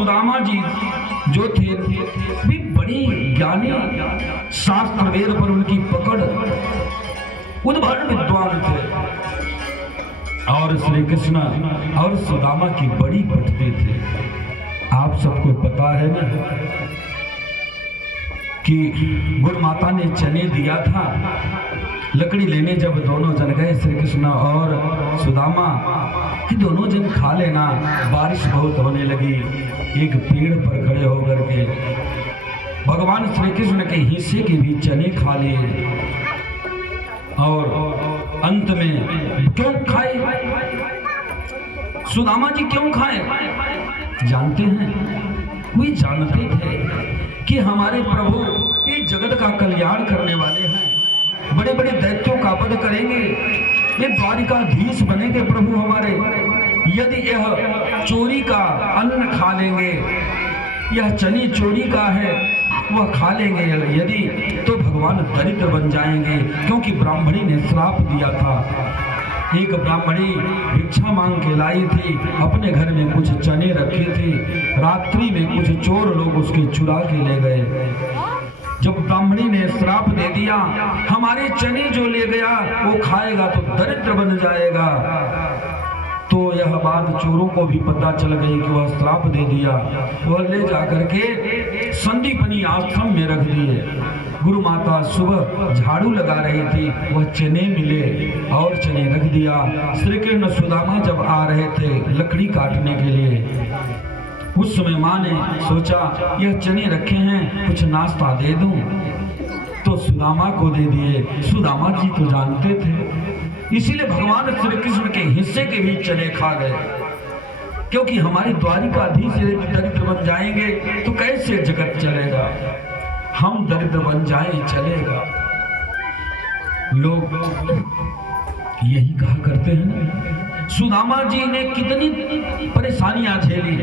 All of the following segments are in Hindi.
सुदामा जी जो थे वे बड़े ज्ञानी, शास्त्र वेद पर उनकी पकड़, उद्भट विद्वान थे और श्री कृष्ण और सुदामा की बड़ी पटते थे। आप सबको पता है ना कि गुरु माता ने चने दिया था, लकड़ी लेने जब दोनों जन गए श्री कृष्ण और सुदामा कि दोनों जन खा लेना, बारिश बहुत होने लगी। एक पेड़ पर खड़े होकर के भगवान श्री कृष्ण के हिस्से के भी चने खा लिए और अंत में क्यों खाए, सुदामा जी क्यों खाए जानते हैं? वे जानते थे कि हमारे प्रभु ये जगत का कल्याण करने वाले हैं, बड़े बड़े दैत्यों का वध करेंगे, ये द्वारिकाधीश बनेंगे प्रभु हमारे। यदि यह चोरी का अन्न खा लेंगे, यह चनी चोरी का है वह खा लेंगे यदि, तो भगवान दरिद्र बन जाएंगे। क्योंकि ब्राह्मणी ने श्राप दिया था। एक ब्राह्मणी भिक्षा मांग के लाई थी, अपने घर में कुछ चने रखे थे, रात्रि में कुछ चोर लोग उसके चुरा के ले गए। जब ब्राह्मणी ने श्राप दे दिया, हमारे चने जो ले गया वो खाएगा तो दरिद्र बन जाएगा, तो यह बात चोरों को भी पता चल गई कि वह श्राप दे दिया। वह ले जाकर के संदीपनी आश्रम में रख दिए। गुरु माता सुबह झाड़ू लगा रही थी, वह चने मिले और चने रख दिया। श्री कृष्ण सुदामा जब आ रहे थे लकड़ी काटने के लिए, उस समय माँ ने सोचा यह चने रखे हैं, कुछ नाश्ता दे दूं, तो सुदामा को दे दिए। सुदामा जी तो जानते थे, इसीलिए भगवान श्री कृष्ण के हिस्से के भी चने खा गए। क्योंकि हमारी द्वारिकाधीश दरिद्र बन जाएंगे तो कैसे जगत चलेगा, हम दरिद्र बन जाएं चलेगा। लोग यही कहा करते हैं। सुदामा जी ने कितनी परेशानियां झेली,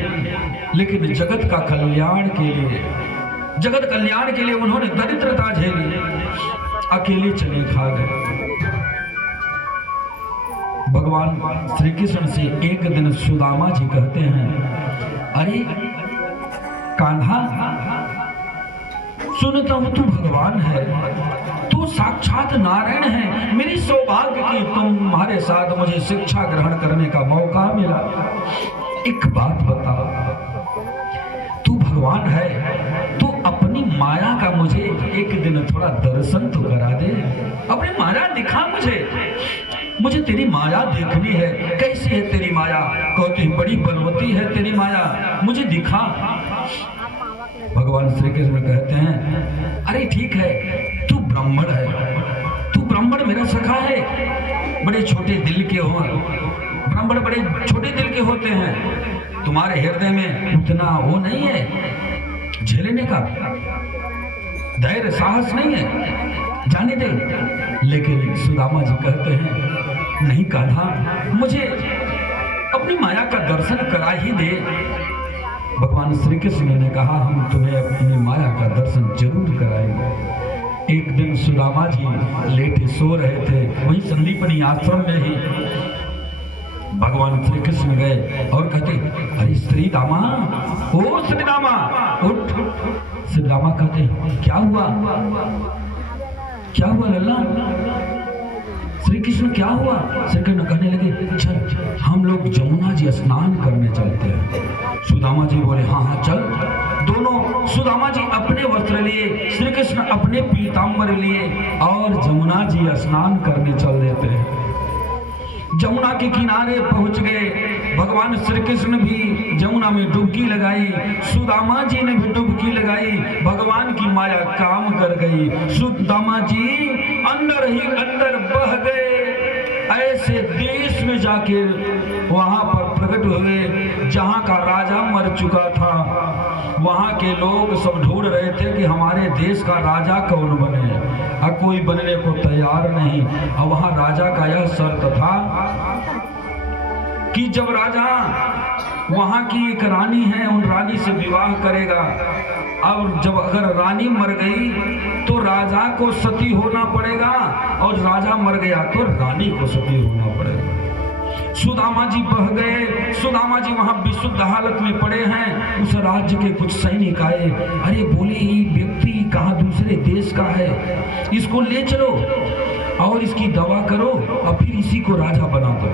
लेकिन जगत का कल्याण के लिए, जगत कल्याण के लिए उन्होंने दरिद्रता झेली, अकेले चने खा गए। भगवान श्री कृष्ण से एक दिन सुदामा जी कहते हैं, अरे कान्हा, सुनता हूं तू भगवान है, तू साक्षात नारायण है, मेरी सौभाग्य की तुम्हारे साथ मुझे शिक्षा ग्रहण करने का मौका मिला। एक बात बता, तू भगवान है, तू अपनी माया का मुझे एक दिन थोड़ा दर्शन तो करा दे, अपनी माया दिखा मुझे तेरी माया देखनी है। कैसी है तेरी माया? कहते बड़ी बलवती है तेरी माया, मुझे दिखा। भगवान श्री कृष्ण कहते हैं, अरे ठीक है, तू ब्राह्मण है, तू ब्राह्मण मेरा सखा है, बड़े छोटे दिल के हो, ब्राह्मण बड़े छोटे दिल के होते हैं, तुम्हारे हृदय में उतना वो नहीं है, झेलने का धैर्य साहस नहीं है, जाने दे। लेकिन सुदामा जी कहते हैं, नहीं कान्हा, मुझे अपनी माया का दर्शन करा ही दे। भगवान श्री कृष्ण ने कहा, हम तुम्हें अपनी माया का दर्शन जरूर कराएंगे। एक दिन सुदामा जी लेटे सो रहे थे, वही संदीपनी आश्रम में ही भगवान श्री कृष्ण गए और कहते, अरे श्री दामा, ओ श्री दामा उठ। श्री दामा कहते, क्या हुआ, क्या हुआ लल्ला? श्री कृष्ण क्या हुआ? श्री कृष्ण कहने लगे, चल हम लोग जमुना जी स्नान करने चलते हैं। सुदामा जी बोले, हाँ हाँ चल। दोनों सुदामा जी अपने वस्त्र लिए, श्री कृष्ण अपने पीताम्बर लिए और जमुना जी स्नान करने चल देते हैं। जमुना के किनारे पहुंच गए, भगवान श्री कृष्ण भी जमुना में डुबकी लगाई, सुदामा जी ने भी डुबकी लगाई, भगवान की माया काम कर गई। सुदामा जी अंदर ही अंदर बह गए, ऐसे देश में जाके वहां पर प्रकट हुए जहां का राजा मर चुका था। वहां के लोग सब ढूंढ रहे थे कि हमारे देश का राजा कौन बने, और कोई बनने को तैयार नहीं। और वहां राजा का यह शर्त था कि जब राजा वहां की एक रानी है, उन रानी से विवाह करेगा। अब जब अगर रानी मर गई तो राजा को सती होना पड़ेगा, और राजा मर गया तो रानी को सती होना पड़ेगा। सुदामा जी बह गए। सुदामा जी वहां विशुद्ध हालत में पड़े हैं। उस राज्य के कुछ सैनिक आए, अरे बोले ये व्यक्ति कहाँ दूसरे देश का है, इसको ले चलो और इसकी दवा करो और फिर इसी को राजा बना दो।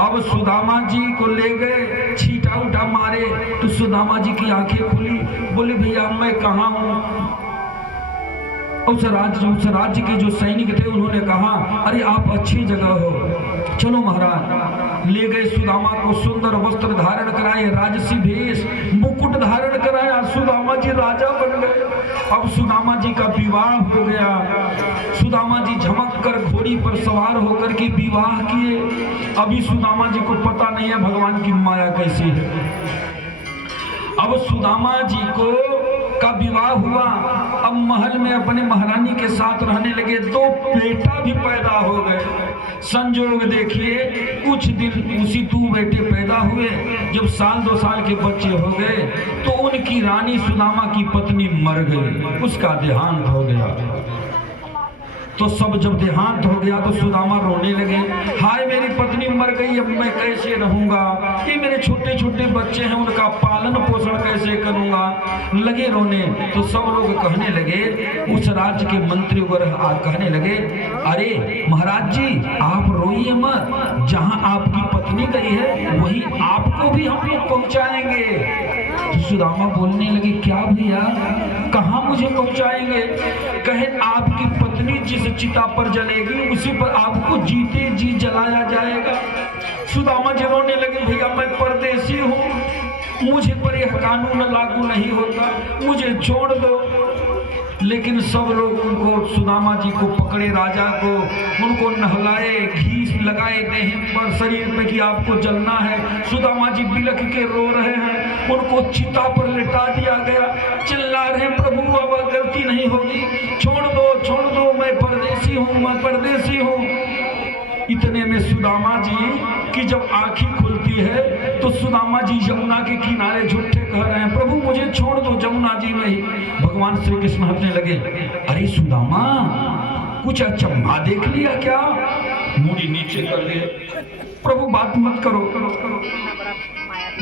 अब सुदामा जी को ले गए, छीटा उठा मारे तो सुदामा जी की आंखें खुली, बोले भैया मैं कहाँ हूँ। उस राज्य के जो सैनिक थे उन्होंने कहा, अरे आप अच्छी जगह हो, चलो महाराज। ले गए सुदामा को, सुंदर वस्त्र धारण कराए, राजसी भेष, मुकुट धारण कराया, सुदामा जी राजा बन गए। अब सुदामा जी का विवाह हो गया। सुदामा जी झमक कर घोड़ी पर सवार होकर के विवाह किए। अभी सुदामा जी को पता नहीं है भगवान की माया कैसी है। अब सुदामा जी को का विवाह हुआ। अब महल में अपने महारानी के साथ रहने लगे। 2 बेटा भी पैदा हो गए। संजोग देखिए, कुछ दिन उसी 2 बेटे पैदा हुए। जब 1-2 साल के बच्चे हो गए तो उनकी रानी सुदामा की पत्नी मर गई, उसका देहांत हो गया। तो सब जब देहांत हो गया तो सुदामा रोने लगे, हाय मेरी पत्नी मर गई, अब मैं कैसे रहूंगा, ये मेरे छोटे छोटे बच्चे हैं, उनका पालन पोषण कैसे करूंगा। लगे रोने। तो सब लोग कहने लगे, उस राज्य के मंत्री वगैरह कहने लगे, अरे महाराज जी आप रोइए मत, जहां आपकी पत्नी गई है वही आपको भी हम लोग पहुंचाएंगे। तो सुदामा बोलने लगे, क्या भैया कहाँ मुझे पहुंचाएंगे। कहे आपकी पत्नी जिस चिता पर जलेगी उसी पर आपको जीते जी जलाया जाएगा। सुदामा जी रोने लगे, भैया मैं परदेसी हूँ, मुझे पर यह कानून लागू नहीं होता, मुझे छोड़ दो। लेकिन सब लोग उनको, सुदामा जी को पकड़े, राजा को, उनको नहलाए, घी लगाए देह पर, शरीर पे कि आपको जलना है। सुदामा जी बिलख के रो रहे हैं। उनको चिता पर लिटा दिया गया। चिल्ला रहे, प्रभु अब गलती नहीं होगी, छोड़ दो, मैं परदेसी हूँ, मैं परदेसी हूँ। इतने में सुदामा जी की जब आंखें खुलती है तो सुदामा जी यमुना के किनारे झूठे कह रहे हैं, प्रभु मुझे छोड़ दो, यमुना जी में ही। भगवान श्री कृष्ण हंसने लगे, अरे सुदामा कुछ अचंभा देख लिया क्या। मुड़ी नीचे कर ले, प्रभु बात मत करो।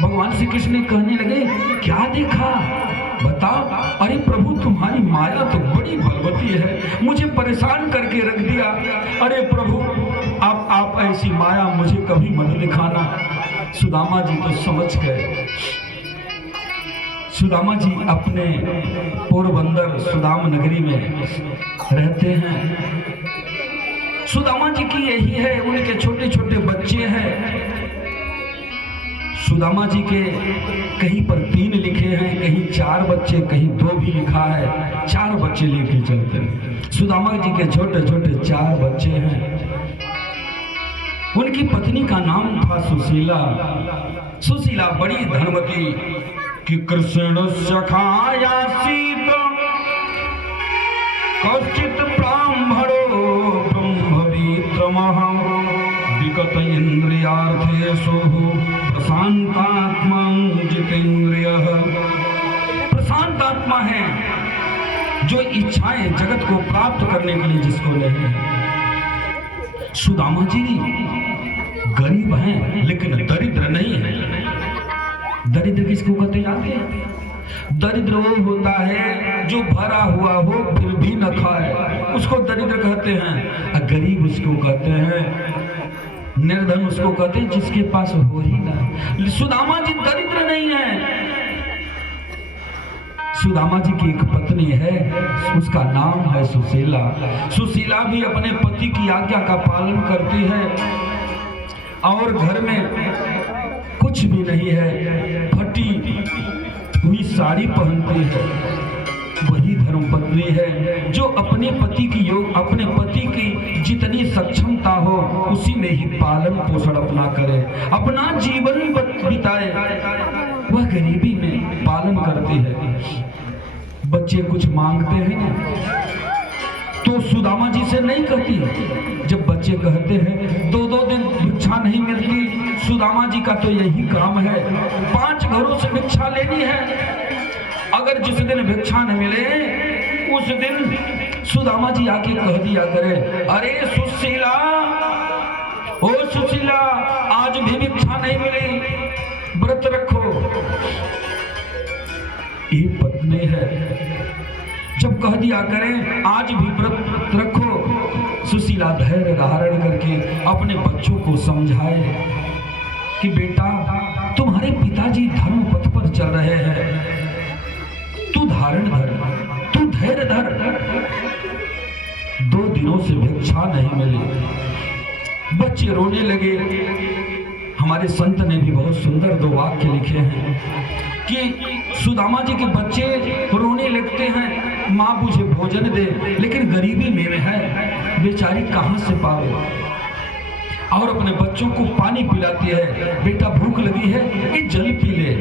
भगवान श्री कृष्ण कहने लगे, क्या देखा बताओ। अरे प्रभु तुम्हारी माया तो बड़ी बलवती है, मुझे परेशान करके रख दिया। अरे प्रभु आप ऐसी माया मुझे कभी मत दिखाना। सुदामा जी तो समझ गए। सुदामा जी अपने पोरबंदर सुदाम नगरी में रहते हैं। सुदामा जी की यही है, उनके छोटे छोटे बच्चे हैं। सुदामा जी के कहीं पर 3 लिखे हैं, कहीं 4 बच्चे, कहीं 2 भी लिखा है। 4 बच्चे लेके चलते हैं। सुदामा जी के छोटे छोटे 4 बच्चे हैं। उनकी पत्नी का नाम था सुशीला। सुशीला बड़ी धनवती कि कृष्ण सखाया सीत कश्चित ब्राह्मणो ब्रह्मविक्रमः विगत इंद्रियार्थेषु प्रशांतात्मा जितेंद्रियः। प्रशांत आत्मा है, जो इच्छाएं जगत को प्राप्त करने के लिए जिसको नहीं है। सुदामा जी गरीब हैं लेकिन दरिद्र नहीं है। दरिद्र किसको कहते जानते हैं? दरिद्र वो होता है जो भरा हुआ हो फिर भी न खाए, उसको दरिद्र कहते हैं। गरीब उसको कहते हैं, निर्धन उसको कहते हैं जिसके पास हो ही ना। सुदामा जी दरिद्र नहीं है। सुदामा जी की एक पत्नी है, उसका नाम है सुशीला। सुशीला भी अपने पति की आज्ञा का पालन करती है और घर में कुछ भी नहीं है, फटी हुई साड़ी पहनती है। वही धर्मपत्नी है जो अपने पति की जितनी सक्षमता हो उसी में ही पालन पोषण अपना करे, अपना जीवन बिताए। वह गरीबी में पालन करती है। बच्चे कुछ मांगते हैं तो सुदामा जी से नहीं कहती। जब बच्चे कहते हैं 2-2 दिन भिक्षा नहीं मिलती, सुदामा जी का तो यही काम है, 5 घरों से भिक्षा लेनी है। अगर जिस दिन भिक्षा न मिले उस दिन सुदामा जी आके कह दिया करे, अरे सुशीला ओ सुशीला, आज भी भिक्षा नहीं मिली, व्रत रखो। ये पत्नी है, जब कह दिया करें आज भी व्रत रखो, सुशीला धैर्य धारण करके अपने बच्चों को समझाए कि बेटा तुम्हारे पिताजी धर्म पथ पर चल रहे हैं, तू धारण धर, तू धैर्य धर। 2 दिनों से भिक्षा नहीं मिली, बच्चे रोने लगे। हमारे संत ने भी बहुत सुंदर 2 वाक्य लिखे हैं कि सुदामा जी के बच्चे रोने लगते हैं, माँ मुझे भोजन दे, लेकिन गरीबी में है, बेचारी कहाँ से पावे। और अपने बच्चों को पानी पिलाती है, बेटा भूख लगी है कि जल पी ले।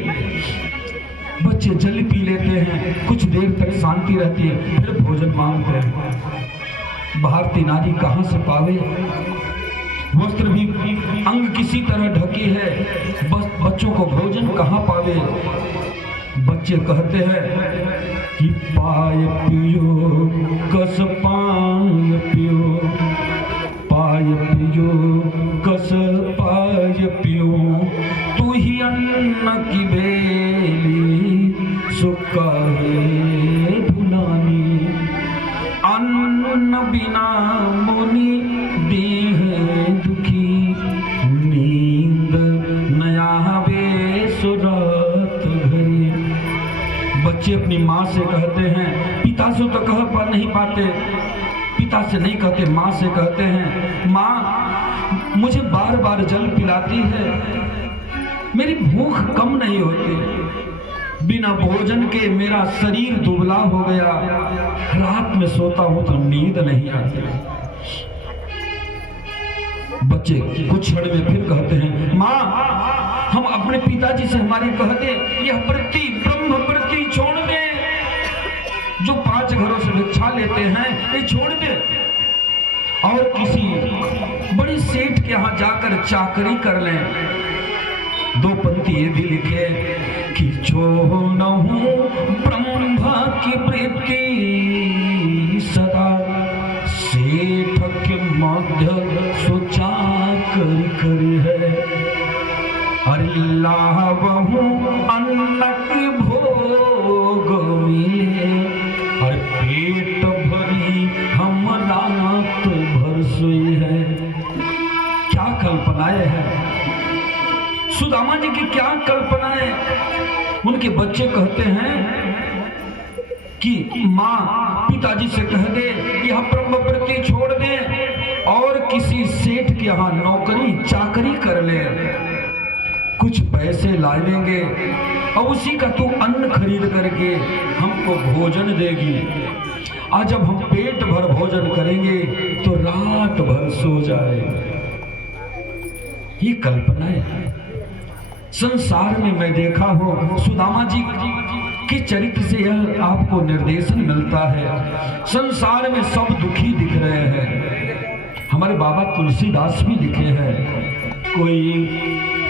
बच्चे जल पी लेते हैं, कुछ देर तक शांति रहती है, फिर भोजन मांगते हैं। भारतीय नारी कहाँ से पावे, वस्त्र भी अंग किसी तरह ढकी है, बस बच्चों को भोजन कहाँ पावे। बच्चे कहते हैं कि पाय पियो कस पाय पियो, पाय पियो कस पाय पियो, तू ही अन्न की बेली सुका है भुलानी, अन्न बिना मुनि देह दुखी, नींद नया वे सुरात घरी। बच्चे अपनी माँ से कहते हैं, पिता से तो कह पा नहीं पाते, पिता से नहीं कहते, माँ से कहते हैं, माँ मुझे बार बार जल पिलाती है, मेरी भूख कम नहीं होती, बिना भोजन के मेरा शरीर दुबला हो गया, रात में सोता हूं तो नींद नहीं आती। बच्चे कुछ क्षण में फिर कहते हैं, माँ हम अपने पिताजी से हमारी कह दे, यह प्रति ब्रह्म प्रति छोड़ दे, जो 5 घरों से भिक्षा लेते हैं ये छोड़ दे, और किसी बड़ी सेठ के यहाँ जाकर चाकरी कर लें। 2 पंक्ति ये भी लिखे कि छोड़हूं ब्रह्मा की वृत्ति सदा, सेठ के मध्य सोचा कर है, अल्लाहु अन्न की भोग मिले, और पेट भरी हम रात भर सोए है। क्या कल्पनाएं हैं, सुदामा जी की क्या कल्पनाएं। उनके बच्चे कहते हैं कि माँ पिताजी से कह दे यह ब्रह्मवृत्ति छोड़ दे और किसी सेठ के यहाँ नौकरी चाकरी कर ले, कुछ पैसे लाएंगे और उसी का तू अन्न खरीद करके हमको भोजन देगी, आज जब हम पेट भर भोजन करेंगे तो रात भर सो जाए। ये कल्पना है। संसार में मैं देखा हूं, सुदामा जी के चरित्र से यह आपको निर्देशन मिलता है। संसार में सब दुखी दिख रहे हैं। हमारे बाबा तुलसीदास भी लिखे हैं,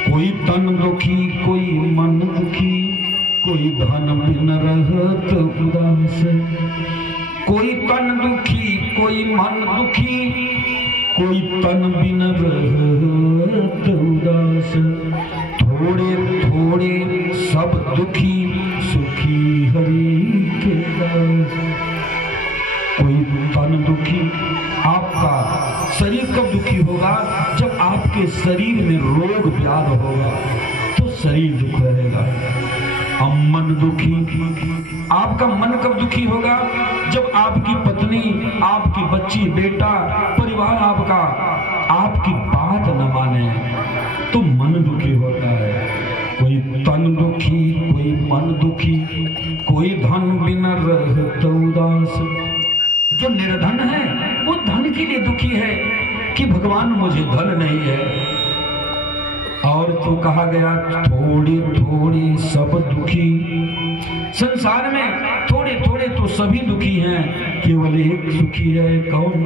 कोई तन दुखी, कोई मन दुखी, कोई धन बिन रहत उदास, कोई तन दुखी, कोई मन दुखी, कोई तन बिन रहत उदास, थोड़े थोड़े सब दुखी, सुखी हरि के दास। कोई तन दुखी, आपका शरीर कब दुखी होगा? जब आपके शरीर में रोग व्याध होगा तो शरीर दुख रहेगा। अब मन दुखी, आपका मन कब दुखी होगा? जब आपकी पत्नी, आपकी बच्ची, बेटा, परिवार आपकी बात न माने तो मन दुखी होता है। कोई तन दुखी, कोई मन दुखी, कोई धन बिन रहत उदास। जो निर्धन है वो धन के लिए दुखी है कि भगवान मुझे धन नहीं है। और तो कहा गया थोड़े थोड़े सब दुखी। संसार में थोड़े थोड़े तो सभी दुखी हैं, केवल एक सुखी है। कौन?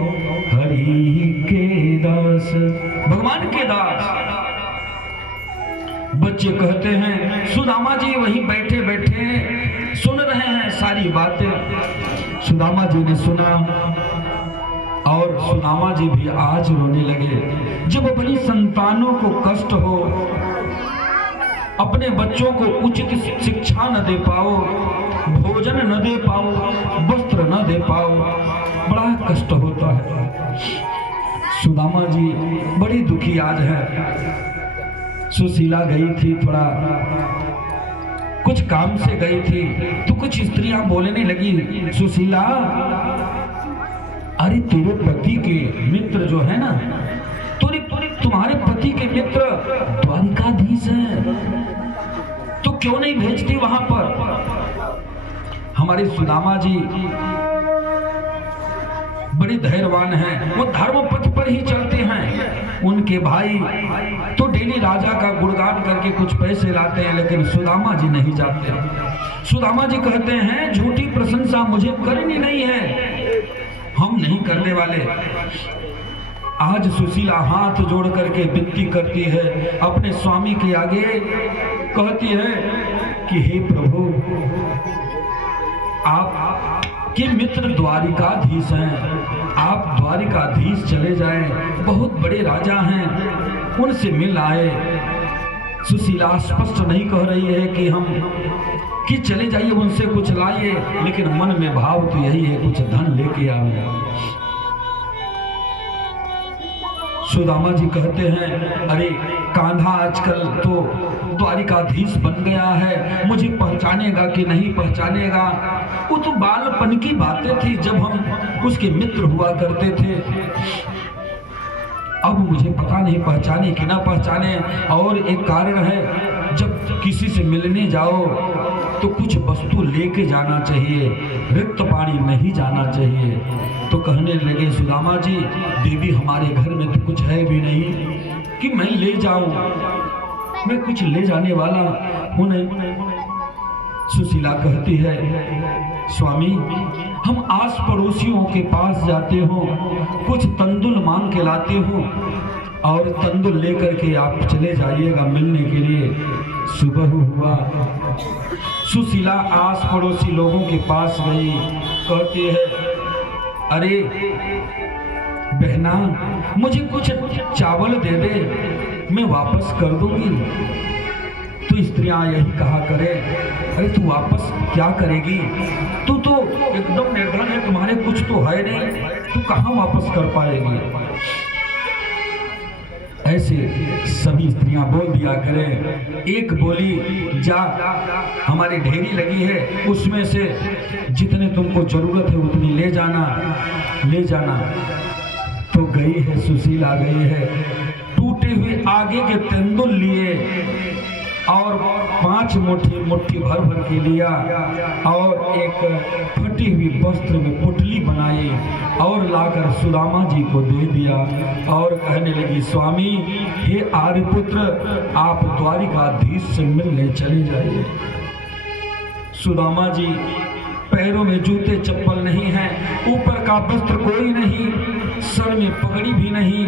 हरि के दास, भगवान के दास। बच्चे कहते हैं, सुदामा जी वहीं बैठे बैठे सुन रहे हैं सारी बातें। सुदामा जी ने सुना और सुदामा जी भी आज रोने लगे। जब अपनी संतानों को कष्ट हो, अपने बच्चों को उचित शिक्षा न दे पाओ, भोजन न दे पाओ, वस्त्र न दे पाओ, बड़ा कष्ट होता है। सुदामा जी बड़ी दुखी आज है। सुशीला गई थी, थोड़ा कुछ काम से गई थी, तो कुछ स्त्रियां बोलने लगी, सुशीला अरे तेरे पति के मित्र जो है ना, तुम्हारे पति के मित्र द्वारिकाधीश हैं, तो क्यों नहीं भेजती वहां पर। हमारे सुदामा जी बड़े धैर्यवान हैं, वो धर्म पथ पर ही चलते हैं। उनके भाई तो डेली राजा का गुणगान करके कुछ पैसे लाते हैं, लेकिन सुदामा जी नहीं जाते। सुदामा जी कहते हैं झूठी प्रशंसा मुझे करनी नहीं है, हम नहीं करने वाले। आज सुशीला हाथ जोड़ करके विनती करती है अपने स्वामी के आगे, कहती है कि हे प्रभु, आप के मित्र द्वारिकाधीश हैं, आप द्वारिकाधीश चले जाएं, बहुत बड़े राजा हैं, उनसे मिल आए। सुशीला स्पष्ट नहीं कह रही है कि हम कि चले जाइए उनसे कुछ लाइए, लेकिन मन में भाव तो यही है कुछ धन लेके आओ। सुदामा जी कहते हैं अरे कान्हा आजकल तो द्वारिकाधीश बन गया है, मुझे पहचानेगा कि नहीं पहचानेगा। वो तो बालपन की बातें थी जब हम उसके मित्र हुआ करते थे, अब मुझे पता नहीं पहचाने कि ना पहचाने। और एक कारण है, जब किसी से मिलने जाओ तो कुछ वस्तु लेके जाना चाहिए, रिक्त पानी नहीं जाना चाहिए। तो कहने लगे सुदामा जी, देवी हमारे घर में तो कुछ है भी नहीं कि मैं ले जाऊं, मैं कुछ ले जाने वाला हूं नहीं। सुशीला कहती है स्वामी, हम आस पड़ोसियों के पास जाते हो, कुछ तंदुल मांग के लाते हो और तंदुल लेकर के आप चले जाइएगा मिलने के लिए। सुबह हुआ, सुशीला आस पड़ोसी लोगों के पास गई, कहती है अरे बहना, मुझे कुछ चावल दे दे, मैं वापस कर दूंगी। तो स्त्रियां यही कहा करे, अरे तू वापस क्या करेगी, तू तो एकदम निर्धन है, तुम्हारे कुछ तो है नहीं, तू कहां वापस कर पाएगी। ऐसे सभी स्त्रियां बोल दिया करें। एक बोली, जा हमारी ढेरी लगी है, उसमें से जितने तुमको जरूरत है उतनी ले जाना, ले जाना। तो गई है सुशीला, गई है, टूटे हुए आगे के तंदुल लिए और 5 मुट्ठी भर भर के लिया और एक फटी हुई वस्त्र में पोटली बनाई और लाकर सुदामा जी को दे दिया और कहने लगी, स्वामी हे आर्यपुत्र, आप द्वारिकाधीश से मिलने चले जाइए। सुदामा जी पैरों में जूते चप्पल नहीं है, ऊपर का वस्त्र कोई नहीं, सर में पगड़ी भी नहीं।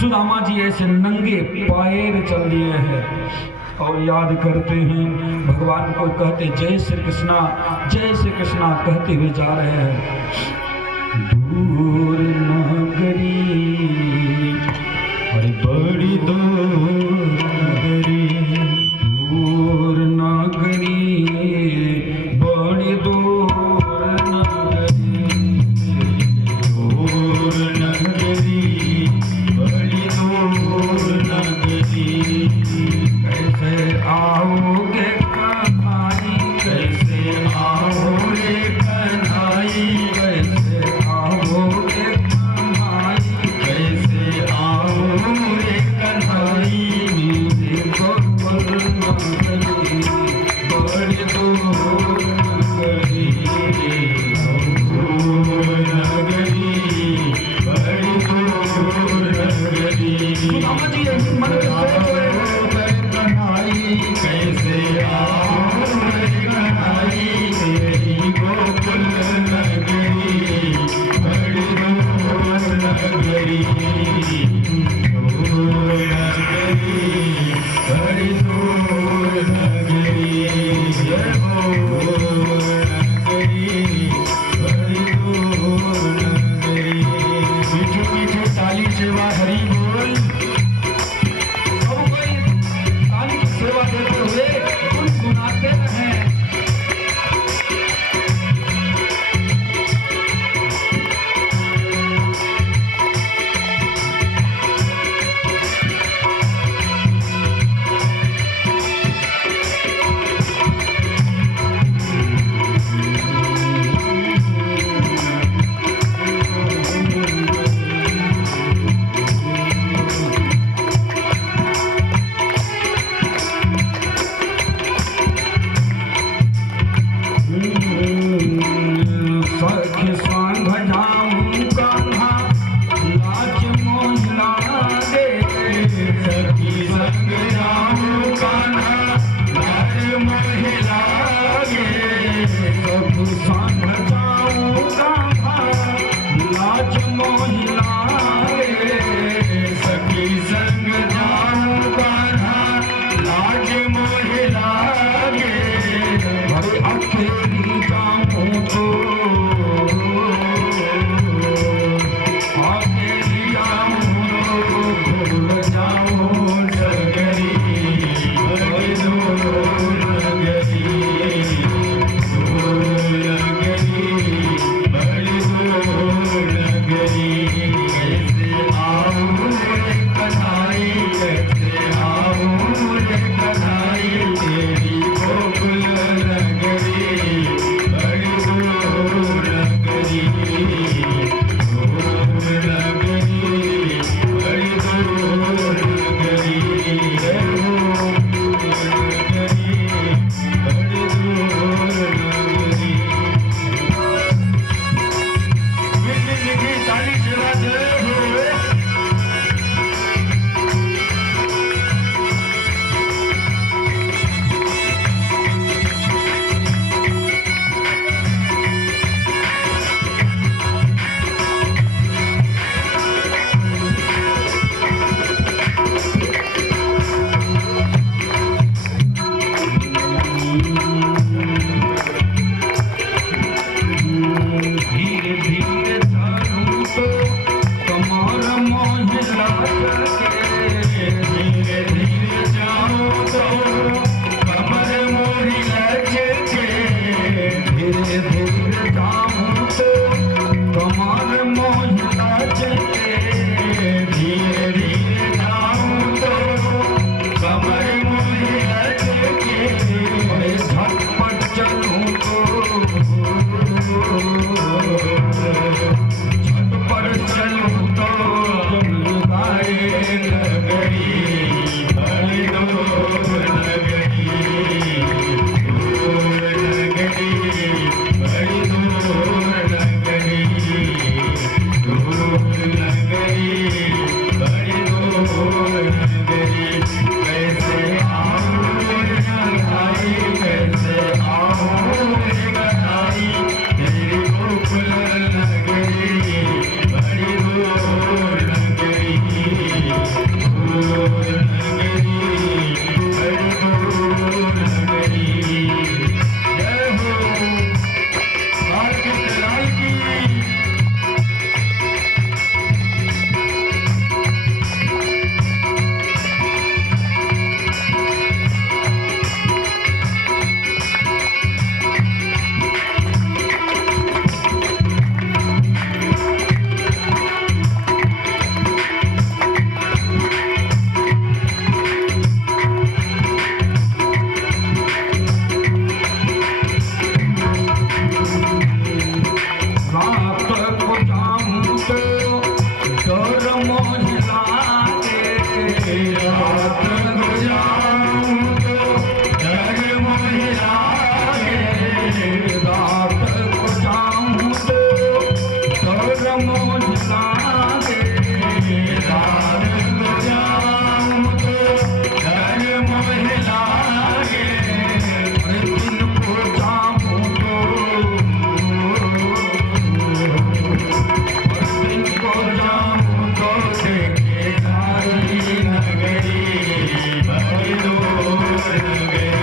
सुदामा जी ऐसे नंगे पैर चल दिए हैं और याद करते हैं भगवान को, कहते जय श्री कृष्णा, जय श्री कृष्णा कहते हुए जा रहे हैं। दूर नगरी, अरे बड़ी दूर नगरी, दूर नगरी, बड़ी दूर नगरी, दूर नगरी, बड़ी दूर नगरी। कैसे आओगे कन्हाई, कैसे आओगे कन्हाई, कैसे आओगे कन्हाई। सांग जाऊंगा लाज मोहि लागे, सखी संग जाऊंगा लाज मोहि लागे, अरे अकेली जाऊं तो अकेली जाऊं तो भूल जाऊं सगरी, अरे दूर गई बड़ी दूर गई, कैसे आऊं रे कन्हाई, कैसे आऊं रे कन्हाई, तेरी गोकुल नगरी बड़ी दूर गई, दूर गई बड़ी दूर गई, बड़ी दूर गई। ताली चला दे धीरे धीरे धरूं तो कमर मोहि लचके, धीरे धीरे जाऊं तो कमर मोहि लचके, धीरे धीरे जाऊं तो कमर मोहि लचके, धीरे धीरे जाऊं तो कमर मोहि लचके, मैं झटपट चलूं तो झटपट चलूं तो गाए नगरी बड़ी दूर नगरी, दूर नगरी बड़ी दूर नगरी, दूर नगरी बड़ी दूर नगरी, कैसे आऊं रे कन्हाई, कैसे आऊं रे कन्हाई, तेरी गोकुल नगरी बड़ी दूर नगरी, दूर नगरी बड़ी दूर नगरी। जय हो कार्तिक लाल की। रात को जाऊं तो डर मोहि लागे, रात को जाऊं तो डर मोहि लागे, रात को जाऊं तो डर मोहि लागे, रात को जाऊं तो डर मोहि लागे, अरे दिन को जाऊं तो दिन को जाऊं तो देखे सारी नगरी बड़ी दूर नगरी,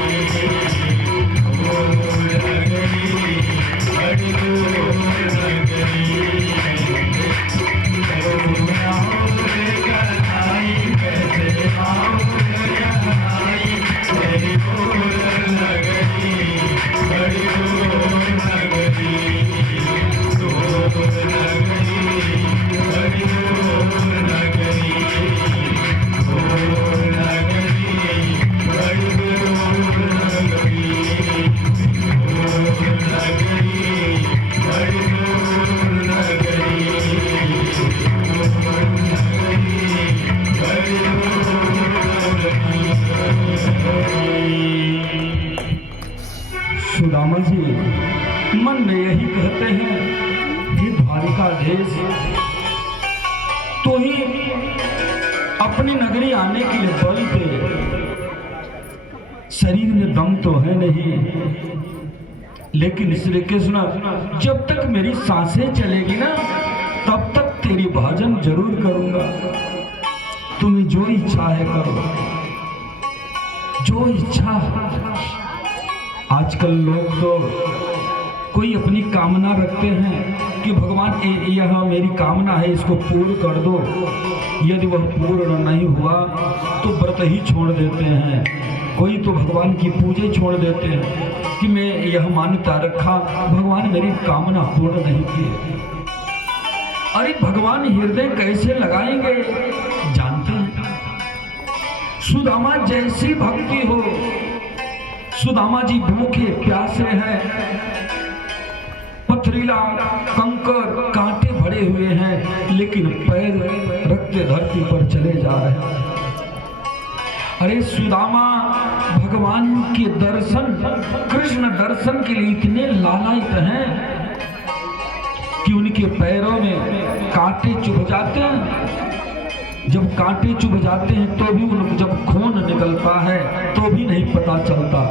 दूर नगरी बड़ी दूर नगरी, कैसे आऊं रे कन्हाई, कैसे आऊं रे कन्हाई, तेरी गोकुल नगरी बड़ी दूर नगरी, दूर नगरी बड़ी दूर नगरी, दूर नगरी बड़ी दूर नगरी, दूर नगरी बड़ी दूर नगरी, दूर नगरी बड़ी दूर नगरी। सुदामा जी मन में यही कहते हैं, हे द्वारिकाधीश, तो ही अपनी नगरी आने के लिए बल दे, शरीर में दम तो है नहीं, लेकिन श्री कृष्ण जब तक मेरी सांसें चलेगी ना तब तक तेरी भजन जरूर करूंगा। तुम्हें जो इच्छा है करो, जो इच्छा। आजकल लोग तो कोई अपनी कामना रखते हैं कि भगवान यह मेरी कामना है, इसको पूर्ण कर दो। यदि वह पूर्ण नहीं हुआ तो व्रत ही छोड़ देते हैं। कोई तो भगवान की पूजा ही छोड़ देते हैं कि मैं यह मान्यता रखा भगवान मेरी कामना पूर्ण नहीं की। अरे भगवान हृदय कैसे लगाएंगे जानते हैं? सुदामा जैसी भक्ति हो। सुदामा जी भूखे प्यासे हैं, पथरीला कंकर कांटे भरे हुए हैं, लेकिन पैर रखते धरती पर चले जा रहे हैं। अरे सुदामा भगवान के दर्शन, कृष्ण दर्शन के लिए इतने लालायित हैं कि उनके पैरों में कांटे चुभ जाते हैं। जब कांटे चुभ जाते हैं तो भी उनको जब खून निकलता है तो भी नहीं पता चलता,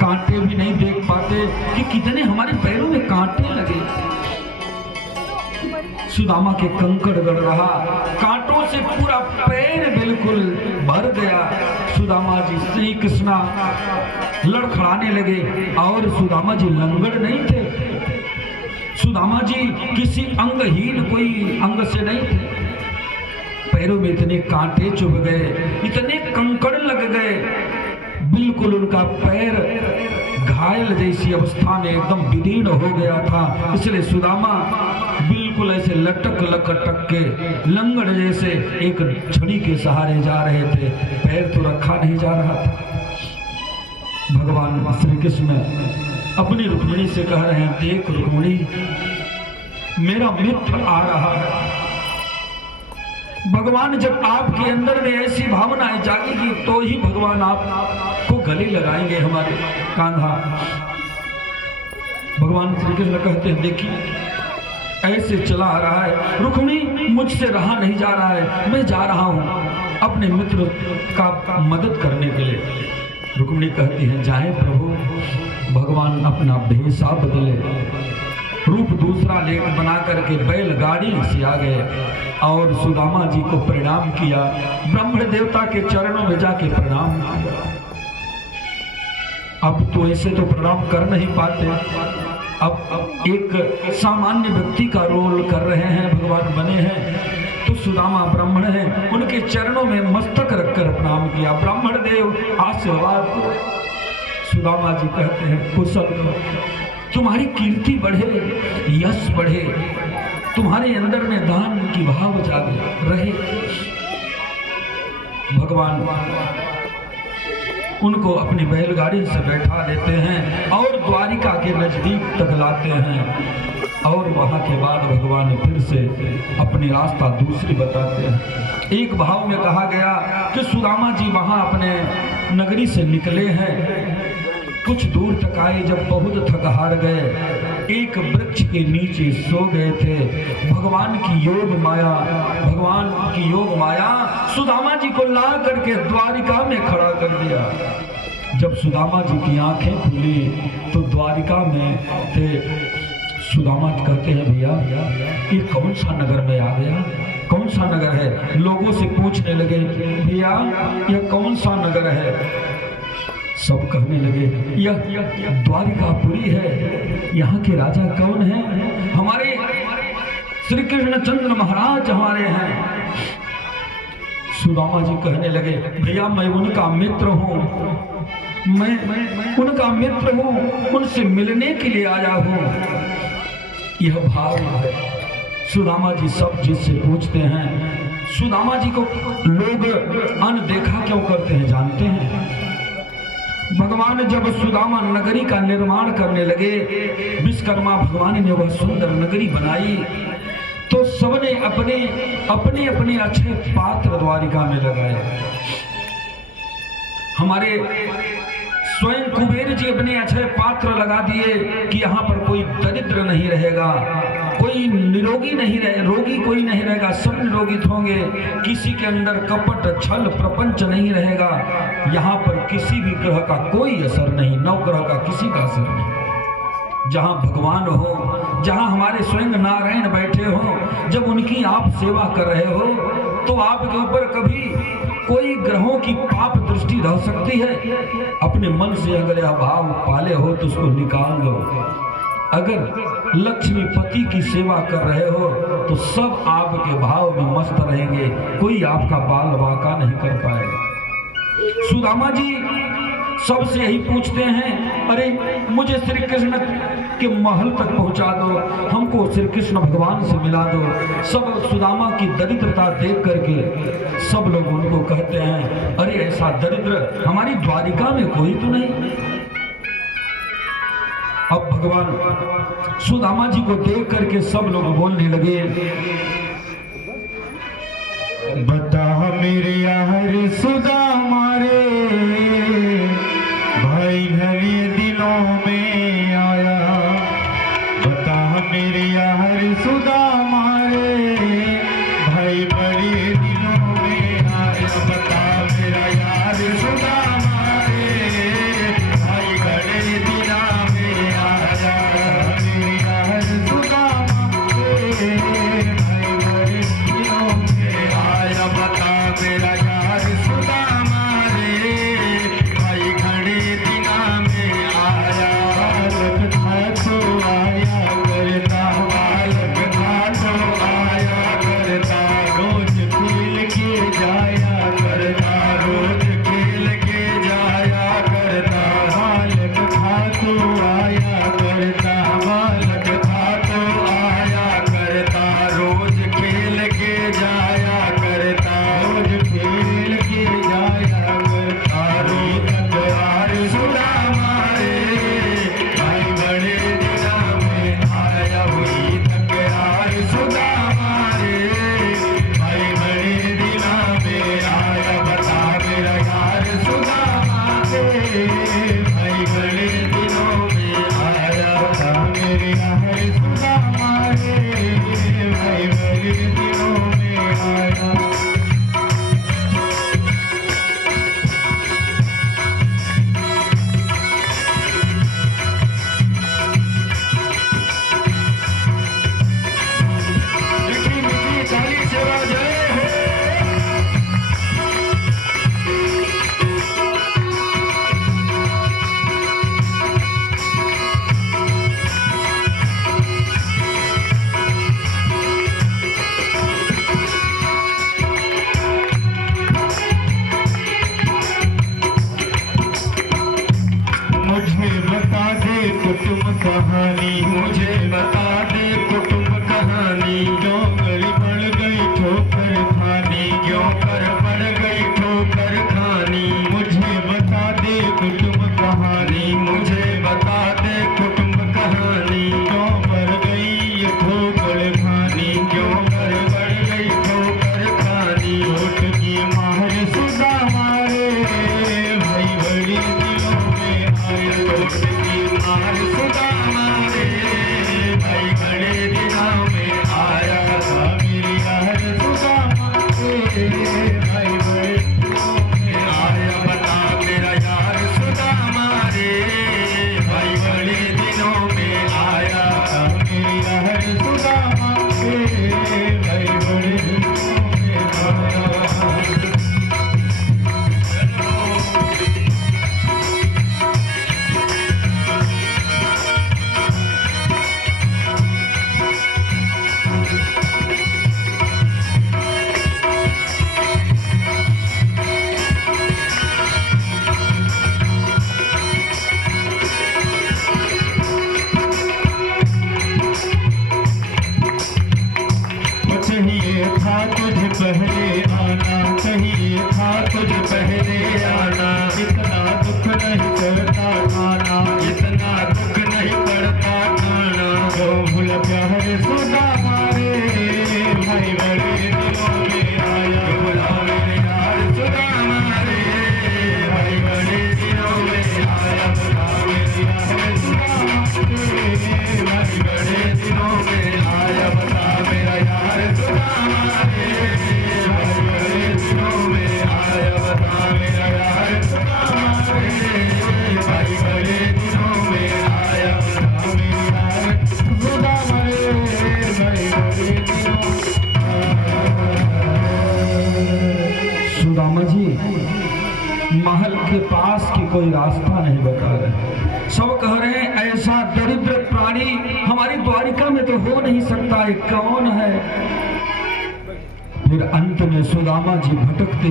कांटे भी नहीं देख पाते कि कितने हमारे पैरों में कांटे लगे। सुदामा के कंकड़ गड़ रहा, कांटों से पूरा पैर बिल्कुल भर गया। सुदामा जी श्री कृष्णा लड़खड़ाने लगे और सुदामा जी लंगड़ नहीं थे। सुदामा जी किसी अंगहीन कोई अंग से नहीं थे। पैरों में इतने कांटे चुभ गए, इतने कंकड़ लग गए, बिल्कुल उनका पैर घायल जैसी अवस्था में एकदम विदीर्ण हो गया था। इसलिए सुदामा बिल्कुल ऐसे लटक लटक के लंगड़ जैसे एक छड़ी के सहारे जा रहे थे, पैर तो रखा नहीं जा रहा था। भगवान श्री कृष्ण अपनी रुक्मिणी से कह रहे हैं, देख रुक्मिणी, मेरा मित्र आ रहा है। भगवान जब आपके अंदर में ऐसी भावनाएं जागेगी तो ही भगवान आपको गले लगाएंगे हमारे कांधा। भगवान श्री कृष्ण कहते हैं, देखिए ऐसे चला आ रहा है, रुक्मिणी मुझसे रहा नहीं जा रहा है, मैं जा रहा हूं अपने मित्र का मदद करने के लिए। रुक्मिणी कहती है, जाए प्रभु। भगवान अपना भेषा बदले, रूप दूसरा लेख बना करके बैलगाड़ी से आ गए और सुदामा जी को प्रणाम किया, ब्रह्म देवता के चरणों में जाके प्रणाम किया। अब तो ऐसे तो प्रणाम कर नहीं पाते, अब एक सामान्य व्यक्ति का रोल कर रहे हैं, भगवान बने हैं। तो सुदामा ब्राह्मण हैं, उनके चरणों में मस्तक रखकर प्रणाम किया, ब्राह्मण देव आशीर्वाद। सुदामा जी कहते हैं, कुशल, तुम्हारी कीर्ति बढ़े, यश बढ़े, तुम्हारे अंदर में दान की भाव जागे रहे। भगवान उनको अपनी बैलगाड़ी से बैठा लेते हैं और द्वारिका के नजदीक तक लाते हैं और वहां के बाद भगवान फिर से अपनी रास्ता दूसरी बताते हैं। एक भाव में कहा गया कि सुदामा जी वहां अपने नगरी से निकले हैं, कुछ दूर तक आए, जब बहुत थक हार गए एक वृक्ष के नीचे सो गए थे। भगवान की योग माया सुदामा जी को ला करके द्वारिका में खड़ा कर दिया। जब सुदामा जी की आंखें खुली तो द्वारिका में थे। सुदामा कहते हैं, भैया ये कौन सा नगर में आ गया, कौन सा नगर है? लोगों से पूछने लगे, भैया यह कौन सा नगर है? सब कहने लगे, यह द्वारिकापुरी है। यहाँ के राजा कौन है? हमारे श्री कृष्णचंद्र महाराज हमारे हैं। सुदामा जी कहने लगे, भैया मैं उनका मित्र हूँ, मैं उनका मित्र हूँ, उनसे मिलने के लिए आया हूँ। यह भाव है। सुदामा जी सब जिससे पूछते हैं। सुदामा जी को लोग अनदेखा क्यों करते हैं जानते हैं? भगवान जब सुदामा नगरी का निर्माण करने लगे, विश्वकर्मा भगवान ने वह सुंदर नगरी बनाई, तो सबने अपने अपने अच्छे पात्र द्वारिका में लगाए। हमारे स्वयं कुबेर जी अपने अच्छे पात्र लगा दिए कि यहाँ पर कोई दरिद्र नहीं रहेगा, कोई निरोगी नहीं रहे, रोगी कोई नहीं रहेगा, सब निरोगित होंगे, किसी के अंदर कपट छल प्रपंच नहीं रहेगा, यहाँ पर किसी भी ग्रह का कोई असर नहीं, नवग्रह का किसी का असर नहीं। जहाँ भगवान हो, जहाँ हमारे स्वयं नारायण बैठे हो, जब उनकी आप सेवा कर रहे हो तो आपके ऊपर कभी कोई ग्रहों की पाप दृष्टि रह सकती है? अपने मन से अगर यह भाव पाले हो तो उसको निकाल दो। अगर लक्ष्मीपति की सेवा कर रहे हो तो सब आपके भाव में मस्त रहेंगे, कोई आपका बाल बांका नहीं कर पाएगा। सुदामा जी सबसे यही पूछते हैं, अरे मुझे श्री कृष्ण के महल तक पहुंचा दो, हमको श्री कृष्ण भगवान से मिला दो। सब सुदामा की दरिद्रता देख करके सब लोग उनको कहते हैं, अरे ऐसा दरिद्र हमारी द्वारिका में कोई तो नहीं। अब भगवान सुदामा जी को देख करके सब लोग बोलने लगे, बता मेरे यार सुदामा रे, भाई घरे दिनों में आया। बता मेरे यार सुदामा रे, भाई बड़े दिनों में आया। बता मेरा यार सुदामा रे, भाई बड़े दिनों में आया। मेरे यार सुदामा रे, भाई बड़े दिनों में आया। बता मेरा यार सुदामा रे, भाई घड़े दिना में आया। बालक था तो आया करता, बालक था तो आया करता, रोज खेल के जाया करता, रोज खेल के जाया करता। बालक था तो आया करता, बालक था तो आया करता, रोज खेल के जाया करता, रोज खेल के जाया करता। रोज तकरार सुदामा रे, भाई बड़े दिना में आया। हुई तकरार सुदामा रे, भाई बड़े दिना में आया। बता मेरा यार सुदामा रे, भाई बड़े दिनों में आया। बता मेरे यार सुदामा रे, भाई बड़े दिनों में आया। मीठी मीठी ताली से जय हो। मुझे बता दे कुटुंब कहानी, मुझे बता दे कुटुंब कहानी। क्यों कर पड़ गई ठोकर खानी, क्यों कर पड़ गई ठोकर खानी। मुझे बता दे कुटुंब कहानी, मुझे बता दे कुटुंब कहानी। क्यों पड़ गई ये ठोकर खानी, क्यों कर पड़ गई ठोकर खानी। छोट की मार सुदामा रे, भाई बड़ी दिनों में आया। छोट की मार सुदामा रे, भाई बड़े दिनों में आया। था मेरी यार सुदामा रे, भाई बड़े दिनों में आया। बता मेरा यार सुदामा रे, भाई बड़े दिनों में आया। था मेरी यार सुदामा रे, भाई बड़े दिनों में आया। हमारी द्वारिका में तो हो नहीं सकता, ये कौन है? फिर अंत में सुदामा जी भटकते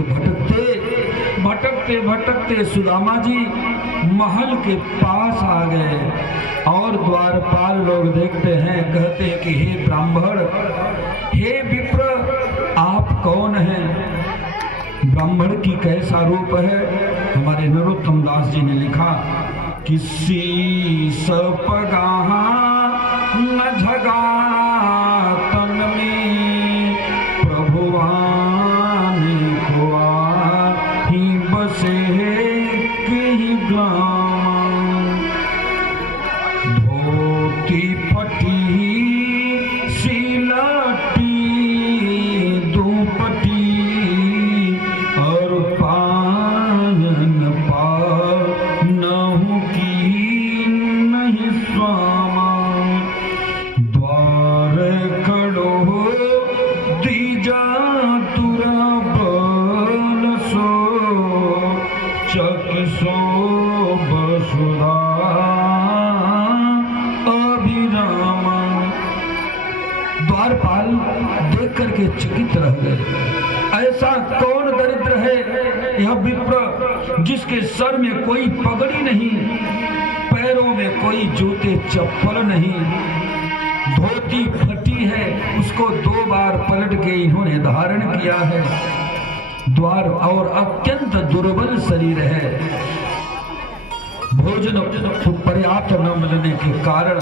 भटकते सुदामा जी महल के पास आ गए और द्वारपाल लोग देखते हैं, कहते हैं कि हे ब्राह्मण, हे विप्र, आप कौन हैं? ब्राह्मण की कैसा रूप है? हमारे नरोत्तम दास जी ने लिखा कि शीस पगाहा न झगा तन में प्रभुवान को ही बसे की ग्लाम धोती फटी सिलटी दुपटी और पायन पानहु की नहीं स्वामा द्वार खड़ो दीजा तुरा बल सो चक सो बसुरा अभिरामा। द्वारपाल देख करके चकित रह गए। ऐसा कौन दरिद्र है यह विप्र जिसके सर में कोई पगड़ी नहीं, पैरों में कोई जूते चप्पल नहीं, धोती फटी है, उसको 2 बार पलट के इन्होंने धारण किया है, द्वार और अत्यंत दुर्बल शरीर है, भोजन पर्याप्त न मिलने के कारण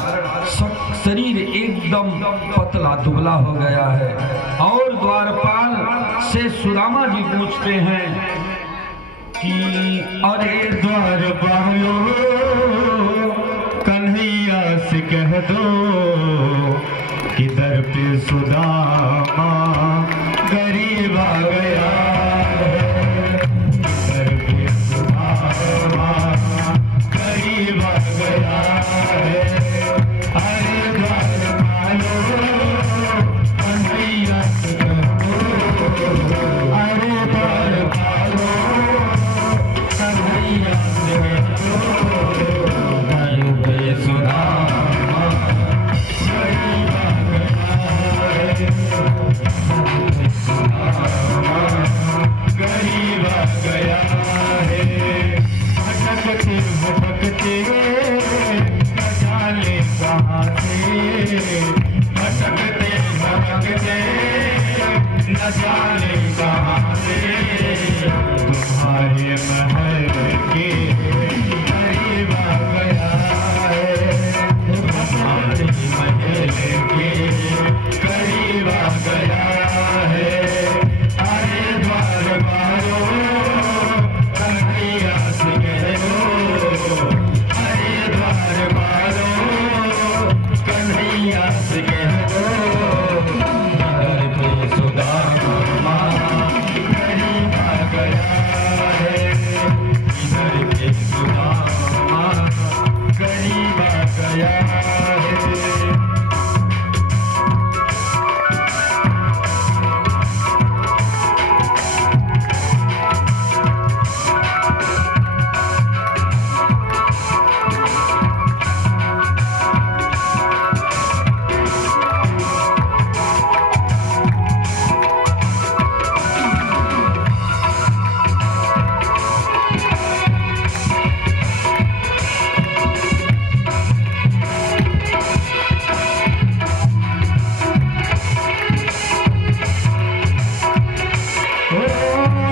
शरीर एकदम पतला दुबला हो गया है। और द्वारपाल से सुदामा जी पूछते हैं कि अरे द्वारपालो कन्हैया से कह दो कि दर पे सुदामा गरीब आ गया है, दर पे सुदामा गरीब आ गया है। अरे द्वारपालो कन्हैया से कह दो, अरे द्वारपालो कन्हैया से कह दो, दर पे सुदामा गरीब आ गया है, सुदामा गरीब आ गया है। भटकते भटकते न जाने कहाँ से, भटकते भटकते न जाने कहाँ से, तुम्हारे महल के करीब आ गया है, तुम्हारे महल के करीब आ गया है। अरे द्वारपालो कन्हैया से कह दो, अरे द्वारपालो कन्हैया से कह दो, दर पे सुदामा गरीब आ गया है, इधर पे सुदामा गरीब आ गया है।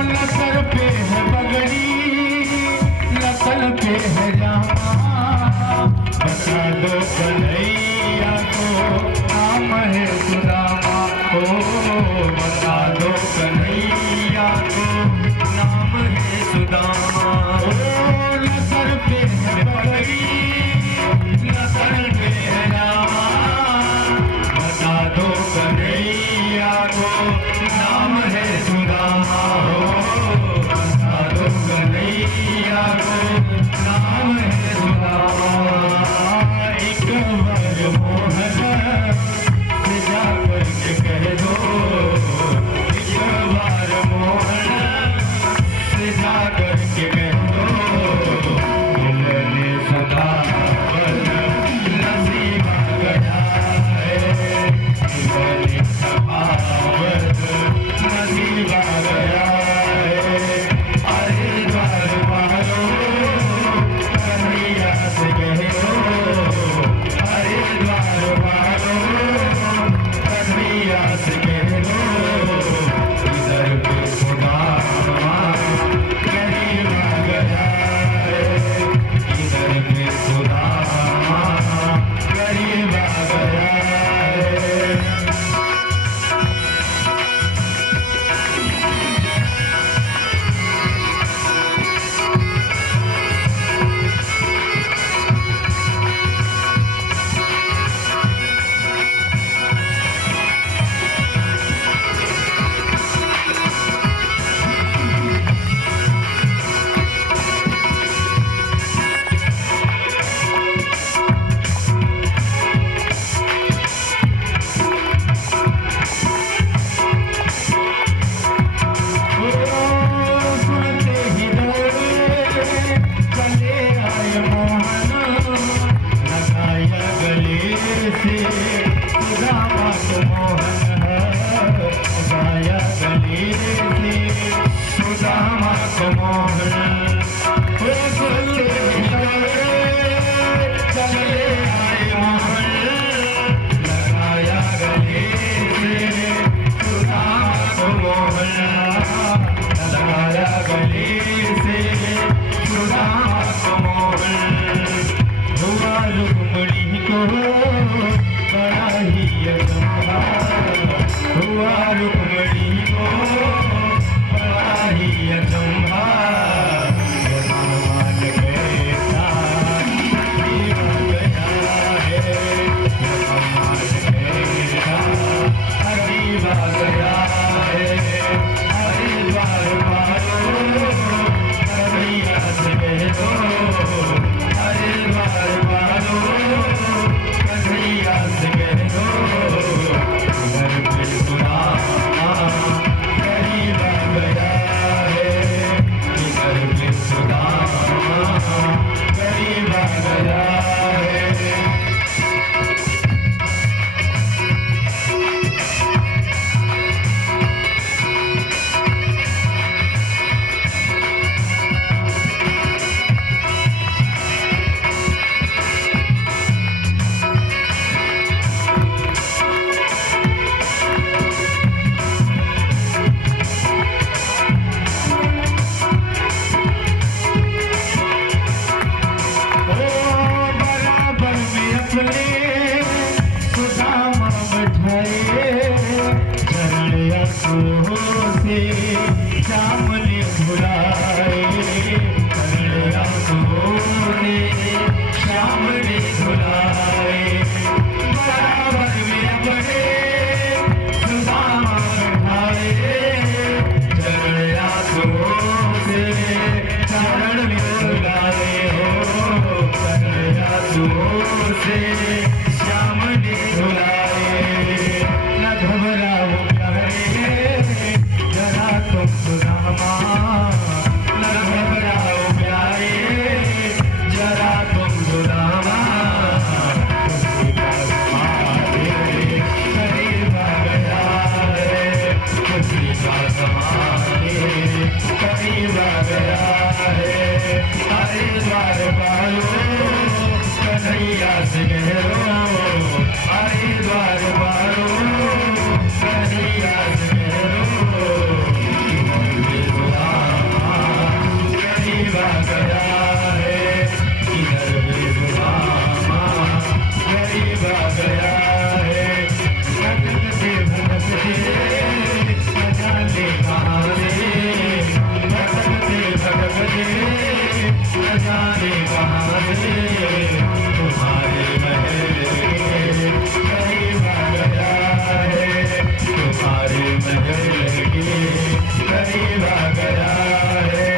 लतर पे है पगड़ी, लतर पे है जामा, बता दो कन्हैया को नाम है सुदामा, ओ बता दो कन्हैया को नाम है सुदामा। ओ लतर पे है पगड़ी, लतर पे है जामा, बता दो कन्हैया को नाम है सुदामा, हो बता दो कन्हैया को नाम है सुदामा। एक को मोहन चले आए मोहन लगाया गले से सुदामा को मोहन लगाया गले से सुदामा को मोहन हुआ रुक्मणी को बड़ा ही अचंभा हुआ रुक्मणी को बड़ा ही अचंभा मान कैसा जीवन गया है मान कैसा अजीबा गया है हरिद्वार वालों कन्हैया से कह दो हरिद्वार वालों कन्हैया से कह दो घर पे सुदामा करीबा गया है घर पे सुदामा करीबा गया है बराबर में अपने सुदामा बैठाए चरण आंखों से श्याम ने भुलाए चरण आंखों से श्याम ने भुलाए बराबर में अपने सुदामा बैठाए चरण आंखों से चरण में भुलाए हो चरण से श्याम ने भुलाए न घबराओ प्यारे जरा तुम सुदामा न घबराओ प्यारे जरा तुम सुदामा करीबा गया है खुशी का समाने करीबा गया है हरिद्वार वालों कन्हैया से कह दो हरिद्वार वालों कन्हैया से कह दो सुदामा करीबा गया है इधर भी सुदामा करीबा गया है भटकते न जाने कहाँ से भटकते न जाने कहाँ से तुम्हारे महल के करीबा गया है तुम्हारे महल के करीबा गया है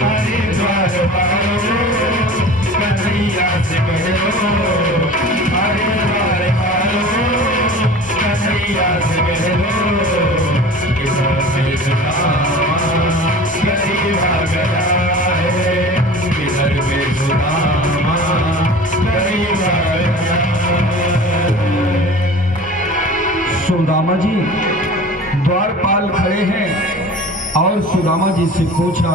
हरिद्वार वालों कन्हैया से कह दो हरिद्वार वालों कन्हैया से कह दो इधर से सुदामा करीबा गया है इधर में सुदामा करीबा गया सुदामा जी द्वारपाल खड़े हैं और सुदामा जी से पूछा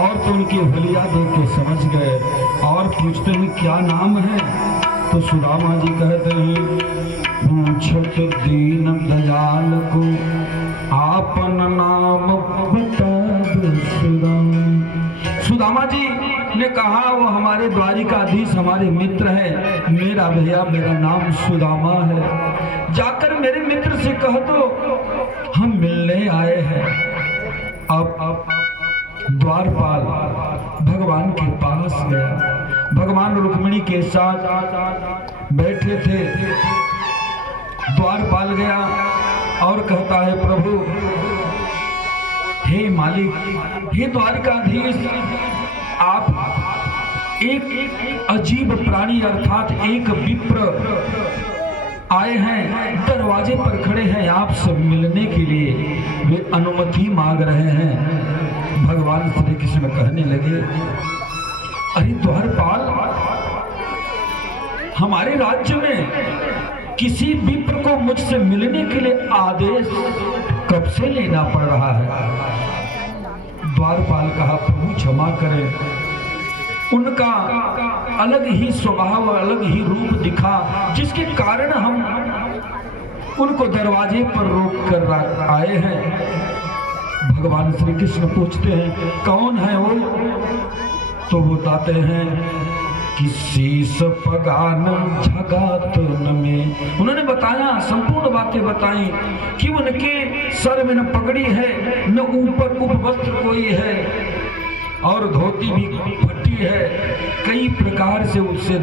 और तो उनकी हुलिया देख के समझ गए और पूछते हैं क्या नाम है तो सुदामा जी कहते हैं पूछत दीन दयाल को आपन नाम बता दो सुदामा जी ने कहा वो हमारे द्वारिकाधीश हमारे मित्र है मेरा भैया मेरा नाम सुदामा है जाकर मेरे मित्र से कह दो हम मिलने आए हैं। अब द्वारपाल भगवान के पास गया भगवान रुक्मिणी के साथ बैठे थे द्वारपाल गया और कहता है प्रभु हे मालिक हे द्वारकाधीश आप एक अजीब प्राणी अर्थात एक विप्र आए हैं दरवाजे पर खड़े हैं आपसे मिलने के लिए वे अनुमति मांग रहे हैं। भगवान श्री कृष्ण कहने लगे अरे द्वारपाल हमारे राज्य में किसी विप्र को मुझसे मिलने के लिए आदेश कब से लेना पड़ रहा है। द्वारपाल कहा प्रभु क्षमा करें। उनका अलग ही स्वभाव, अलग ही रूप दिखा, जिसके कारण हम उनको दरवाजे पर रोक कर आए हैं। भगवान श्री कृष्ण पूछते हैं कौन है वो? तो बताते हैं कि शीश पगान झगातन में। उन्होंने बताया, संपूर्ण बातें बताई कि उनके सर में न पगड़ी है, न ऊपर उपवस्त्र कोई है, और धोती भी फटी है। कई प्रकार से उससे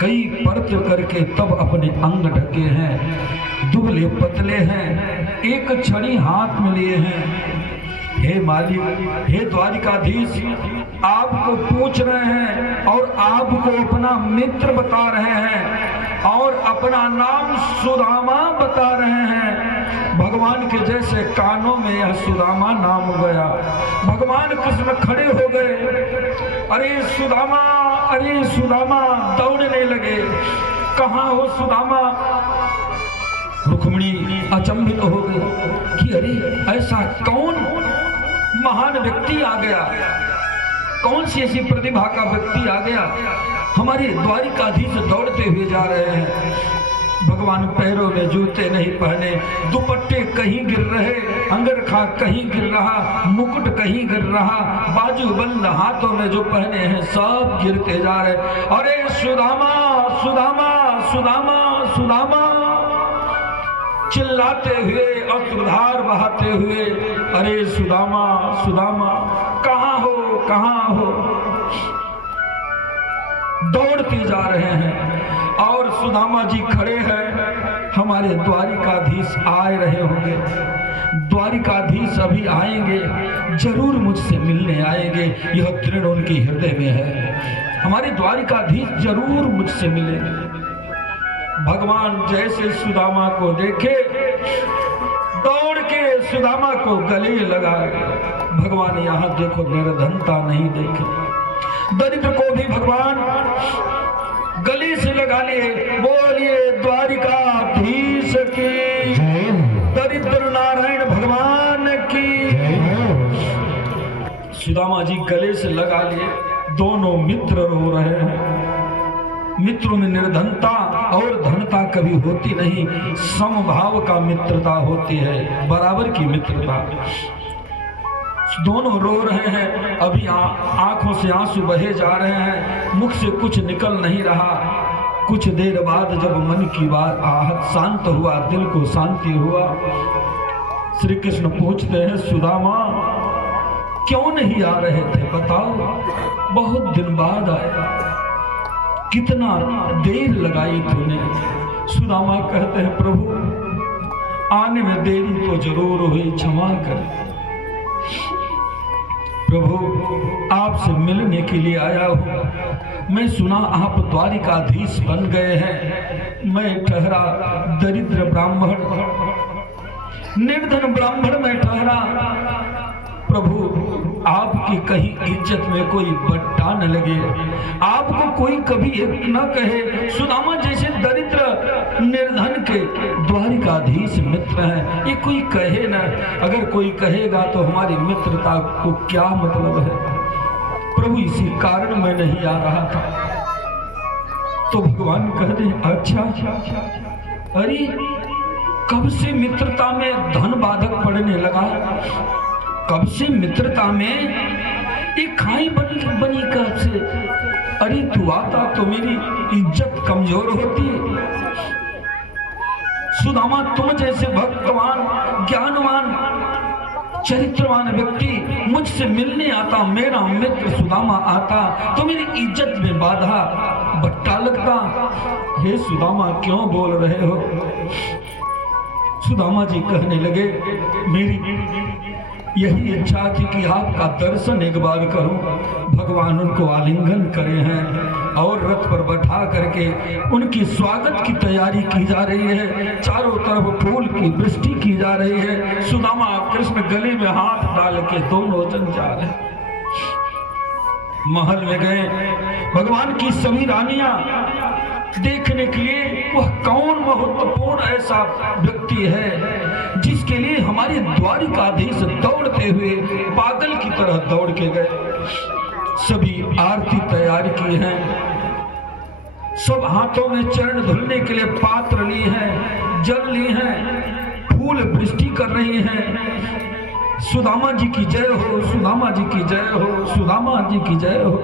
कई परत करके तब अपने अंग ढके हैं, दुबले पतले हैं, एक छड़ी हाथ में लिए हैं। हे मालिक, हे द्वारिकाधीश, आपको पूछ रहे हैं और आपको अपना मित्र बता रहे हैं और अपना नाम सुदामा बता रहे हैं। भगवान के जैसे कानों में यह सुदामा नाम गया। भगवान कृष्ण खड़े हो गए, अरे सुदामा, अरे सुदामा, दौड़ने लगे। कहाँ हो सुदामा? रुक्मिणी अचंभित हो गई कि अरे ऐसा कौन महान व्यक्ति आ गया, कौन सी ऐसी प्रतिभा का व्यक्ति आ गया? हमारे द्वारिकाधीश दौड़ते हुए जा रहे हैं। भगवान पैरों में जूते नहीं पहने, दुपट्टे कहीं गिर रहे, अंगरखा कहीं गिर रहा, मुकुट कहीं गिर रहा, बाजूबंद हाथों में जो पहने हैं सब गिरते जा रहे। अरे सुदामा, सुदामा, सुदामा, सुदामा चिल्लाते हुए, अश्रुधार बहाते हुए, अरे सुदामा, सुदामा, कहाँ हो, कहाँ हो? दौड़ते जा रहे हैं और सुदामा जी खड़े हैं। हमारे द्वारिकाधीश आ रहे होंगे, द्वारिकाधीश अभी आएंगे, जरूर मुझसे मिलने आएंगे, यह दृढ़ उनके हृदय में है। हमारे द्वारिकाधीश जरूर मुझसे मिलेंगे। भगवान जैसे सुदामा को देखे, दौड़ के सुदामा को गले लगाए। भगवान यहाँ देखो निर्धनता नहीं देखे, दरिद्र को भी भगवान गले से लगा लिए। बोलिए द्वारिकाधीश की, दरिद्र नारायण भगवान की। सुदामा जी गले से लगा लिए, दोनों मित्र रो रहे हैं। मित्रों में निर्धनता और धनता कभी होती नहीं, समभाव का मित्रता होती है, बराबर की मित्रता। दोनों रो रहे हैं, अभी आंखों से आंसू बहे जा रहे हैं, मुख से कुछ निकल नहीं रहा। कुछ देर बाद जब मन की बात आहत शांत हुआ, दिल को शांति हुआ, श्री कृष्ण पूछते हैं सुदामा क्यों नहीं आ रहे थे? बताओ, बहुत दिन बाद आए, कितना देर लगाई तूने? सुदामा कहते हैं प्रभु आने में देरी तो जरूर हुई, क्षमा कर। प्रभु आपसे मिलने के लिए आया हूं। मैं सुना आप द्वारिकाधीश बन गए हैं। मैं ठहरा दरिद्र ब्राह्मण, निर्धन ब्राह्मण मैं ठहरा। प्रभु आपकी कहीं इज्जत में कोई बट्टा न लगे, आपको कोई कभी एक न कहे सुदामा जैसे दरिद्र निर्धन के द्वारिकाधीश मित्र हैं, ये कोई कहे न। अगर कोई कहेगा तो हमारी मित्रता को क्या मतलब है? प्रभु इसी कारण मैं नहीं आ रहा था। तो भगवान कहते हैं अच्छा, अरे कब से मित्रता में धन बाधक पड़ने लगा? कब से मित्रता में एक खाई बनी कब से? अरे तू आता तो मेरी इज्जत कमजोर होती। सुदामा तुम जैसे भक्तवान, ज्ञानवान, चरित्रवान व्यक्ति मुझसे मिलने आता, मेरा मित्र सुदामा आता तो मेरी इज्जत में बाधा बट्टा लगता। हे सुदामा क्यों बोल रहे हो? सुदामा जी कहने लगे मेरी यही इच्छा थी कि आपका दर्शन एक बार करूं। भगवान उनको आलिंगन करे हैं और रथ पर बैठा करके उनकी स्वागत की तैयारी की जा रही है। चारों तरफ फूल की वृष्टि की जा रही है। सुदामा कृष्ण गले में हाथ डाल के दोनों जन जा रहे हैं। महल में गए, भगवान की सभी रानियां देखने के लिए वह कौन महत्वपूर्ण ऐसा व्यक्ति है जिसके लिए हमारे द्वारिकाधीश दौड़ते हुए पागल की तरह दौड़ के गए। सभी आरती तैयार की है, सब हाथों में चरण धुलने के लिए पात्र लिए हैं, जल लिए हैं, फूल वृष्टि कर रही हैं। सुदामा जी की जय हो, सुदामा जी की जय हो, सुदामा जी की जय हो,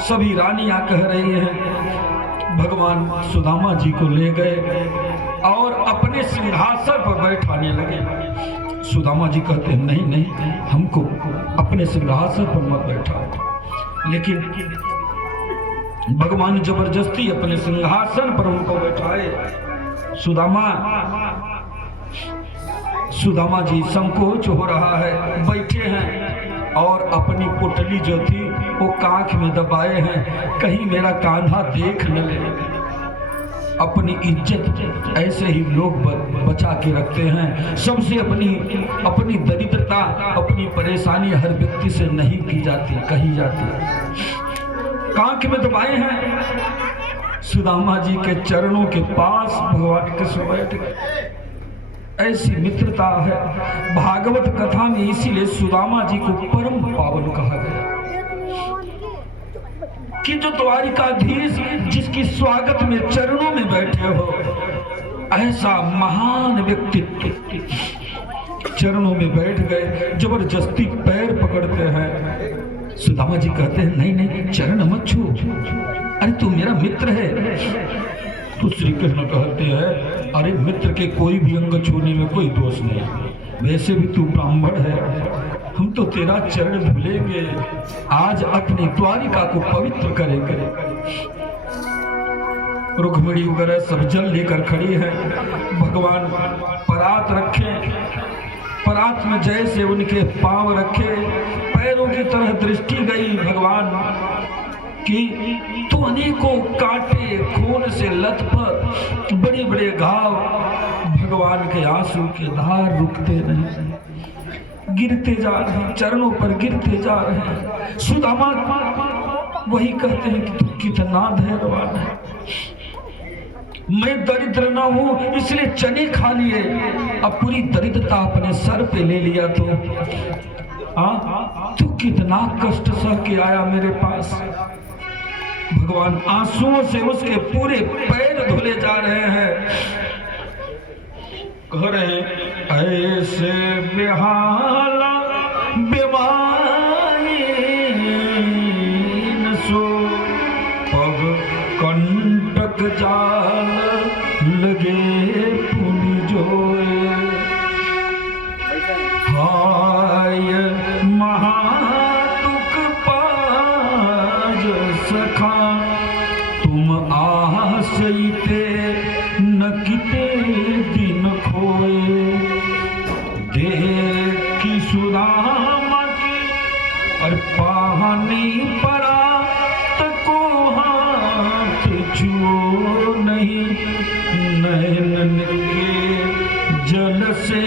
सभी रानियां कह रही हैं। भगवान सुदामा जी को ले गए और अपने सिंहासन पर बैठाने लगे। सुदामा जी कहते हैं नहीं नहीं, हमको अपने सिंहासन पर मत बैठाओ। लेकिन भगवान जबरदस्ती अपने सिंहासन पर उनको बैठाए। सुदामा जी संकोच हो रहा है, बैठे हैं और अपनी पुतली जो थी वो कांख में दबाए हैं, कहीं मेरा कांधा देख न ले। अपनी इज्जत ऐसे ही लोग बचा के रखते हैं। सबसे अपनी दरिद्रता, अपनी परेशानी हर व्यक्ति से नहीं की जाती, कही जाती। कांख में दबाए हैं। सुदामा जी के चरणों के पास भगवान कृष्ण बैठ गए। ऐसी मित्रता है भागवत कथा में, इसीलिए सुदामा जी को परम पावन कहा गया कि जो द्वारिकाधीश जिसकी स्वागत में चरणों में बैठे हो, ऐसा महान व्यक्तित्व चरणों में बैठ गए, जबरदस्ती पैर पकड़ते हैं। सुदामा जी कहते हैं नहीं नहीं, चरण मत छू, अरे तू मेरा मित्र है। तो श्री कृष्ण कहते हैं अरे मित्र के कोई भी अंग छूने में कोई दोष नहीं, वैसे भी तू ब्राह्मण है, हम तो तेरा चरण धुलेंगे, आज अपनी द्वारिका को पवित्र करेंगे। रुक्मिणी वगैरह सब जल लेकर खड़ी है। भगवान परात रखे, परात में जैसे उनके पांव रखे, पैरों की तरह दृष्टि गई भगवान कि तो अनेकों कांटे, खून से लथपथ बड़े बड़े घाव। भगवान के आंसू के धार रुकते नहीं, गिरते जा रहे हैं, चरणों पर गिरते जा रहे हैं। सुदामा वही कहते हैं कि तू कितना धैर्यवान है, मैं दरिद्र ना हूं इसलिए चने खा लिए, अब पूरी दरिद्रता अपने सर पे ले लिया। तो तू कितना कष्ट सह के आया मेरे पास। भगवान आंसुओं से उसके पूरे पैर धुले जा रहे हैं, कह रहे ऐसे बेहाला बेमानी सो पग कंटक जाल लगे पुनि जोए। हाय महादुख पाज सखा, तुम आसइते न किते दिन खोए। देखी सुदामा की और पानी पड़ा तको हाथ छुओ नहीं, नैनन के जल से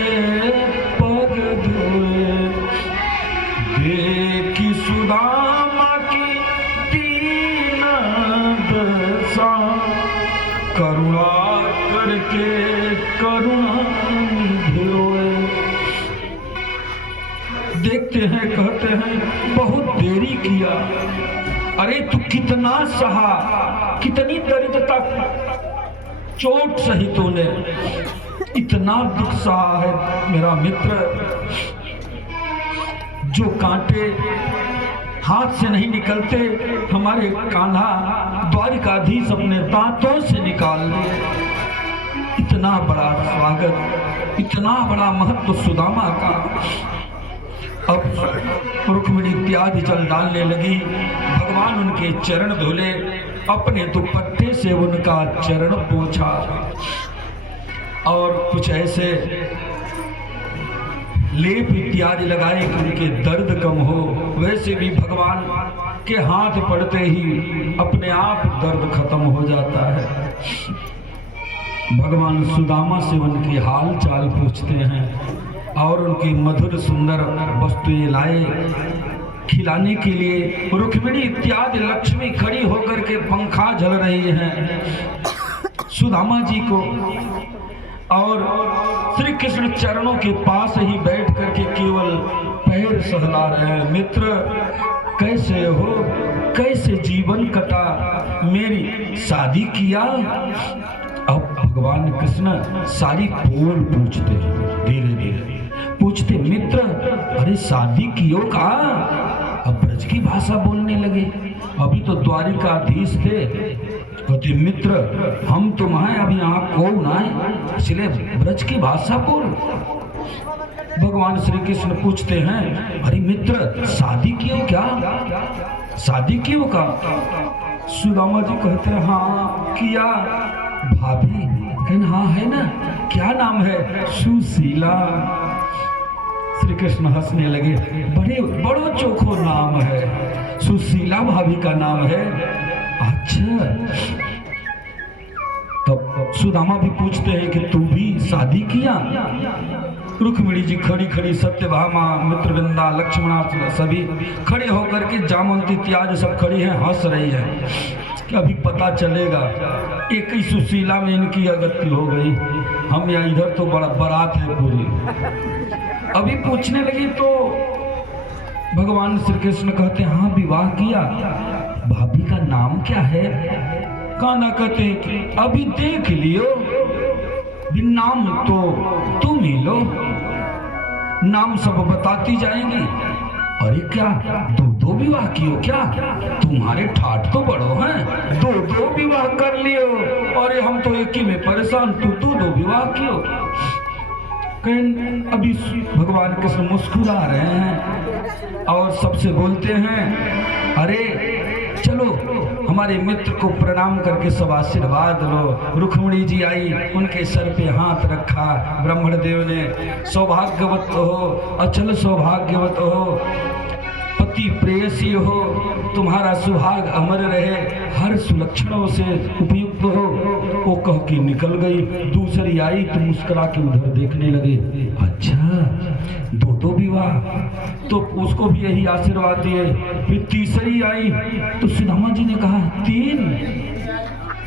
पग धोए। देखी सुदामा की दीन दशा, करुणा करके करुणा धोए। देखते हैं, कहते हैं बहुत देरी किया, अरे तू कितना सहा, कितनी दरिद्रता, चोट सही तूने, इतना दुख सहा है मेरा मित्र। जो कांटे हाथ से नहीं निकलते, हमारे कान्हा द्वारिकाधीश अपने दांतों से निकाल लिए। इतना बड़ा स्वागत, इतना बड़ा महत्व सुदामा का। अब रुक्मिणी इत्यादि जल डालने लगी, भगवान उनके चरण धोले, अपने दुपट्टे से उनका चरण पोंछा और कुछ ऐसे लेप इत्यादि लगाए कि उनके दर्द कम हो। वैसे भी भगवान के हाथ पड़ते ही अपने आप दर्द खत्म हो जाता है। भगवान सुदामा से उनकी हाल चाल पूछते हैं और उनकी मधुर सुंदर वस्तुएं लाए। खिलाने के लिए रुक्मिणी इत्यादि लक्ष्मी खड़ी होकर के पंखा झल रही हैं सुदामा जी को, और श्री कृष्ण चरणों के पास ही बैठ करके केवल पैर सहला रहे हैं। मित्र कैसे हो, कैसे जीवन कटा, मेरी शादी किया? अब भगवान कृष्ण सारी पोल पूछते हैं, धीरे धीरे पूछते, मित्र अरे शादी कियो का? अब ब्रज की भाषा बोलने लगे। अभी तो द्वारिकाधीश थे, कहते मित्र हम तुम हैं, अभी यहाँ कौन आए, इसलिए ब्रज की भाषा बोल। भगवान श्री कृष्ण पूछते हैं, अरे मित्र शादी क्यों, क्या शादी क्यों का? सुदामा जी कहते हैं हाँ किया। भाभी कहना हाँ है ना, क्या नाम है? सुशीला। श्री कृष्ण हंसने लगे, बड़ो चोखो नाम है, सुशीला भाभी का नाम है। अच्छा, तब सुदामा भी पूछते हैं कि तू भी शादी किया? रुक्मिणी जी खड़ी खड़ी, सत्यभामा, मित्रविंदा, लक्ष्मणा सभी खड़े होकर के, जामवंती इत्यादि सब खड़ी हैं, हंस रही है कि अभी पता चलेगा। एक ही सुशीला में इनकी अगति हो गई, हम या इधर तो बड़ा बारात है पूरी। अभी पूछने लगी तो भगवान श्री कृष्ण कहते हैं हाँ विवाह किया। भाभी का नाम क्या है? कान्हा कहते हैं कि अभी देख लियो, नाम तो तुम ही लो, नाम सब बताती जाएंगी। अरे क्या दो विवाह कियो क्या? तुम्हारे ठाठ तो बड़ो हैं, दो विवाह कर लियो। अरे हम तो एक ही में परेशान, तू दो विवाह कियो। कहीं अभी भगवान कृष्ण मुस्कुरा रहे हैं और सबसे बोलते हैं, अरे चलो हमारे मित्र को प्रणाम करके सब आशीर्वाद लो। रुक्मिणी जी आई, उनके सर पे हाथ रखा, ब्राह्मण देव ने सौभाग्यवत हो, अचल सौभाग्यवत हो, पति प्रेयसी हो, तुम्हारा सुहाग अमर रहे, हर सुलक्षणों से उपयुक्त हो। वो कह के निकल गई। दूसरी आई तो मुस्कुरा के उधर देखने लगे, अच्छा दो विवाह, तो उसको भी यही आशीर्वाद दिए। फिर तीसरी आई तो सुदामा जी ने कहा 3।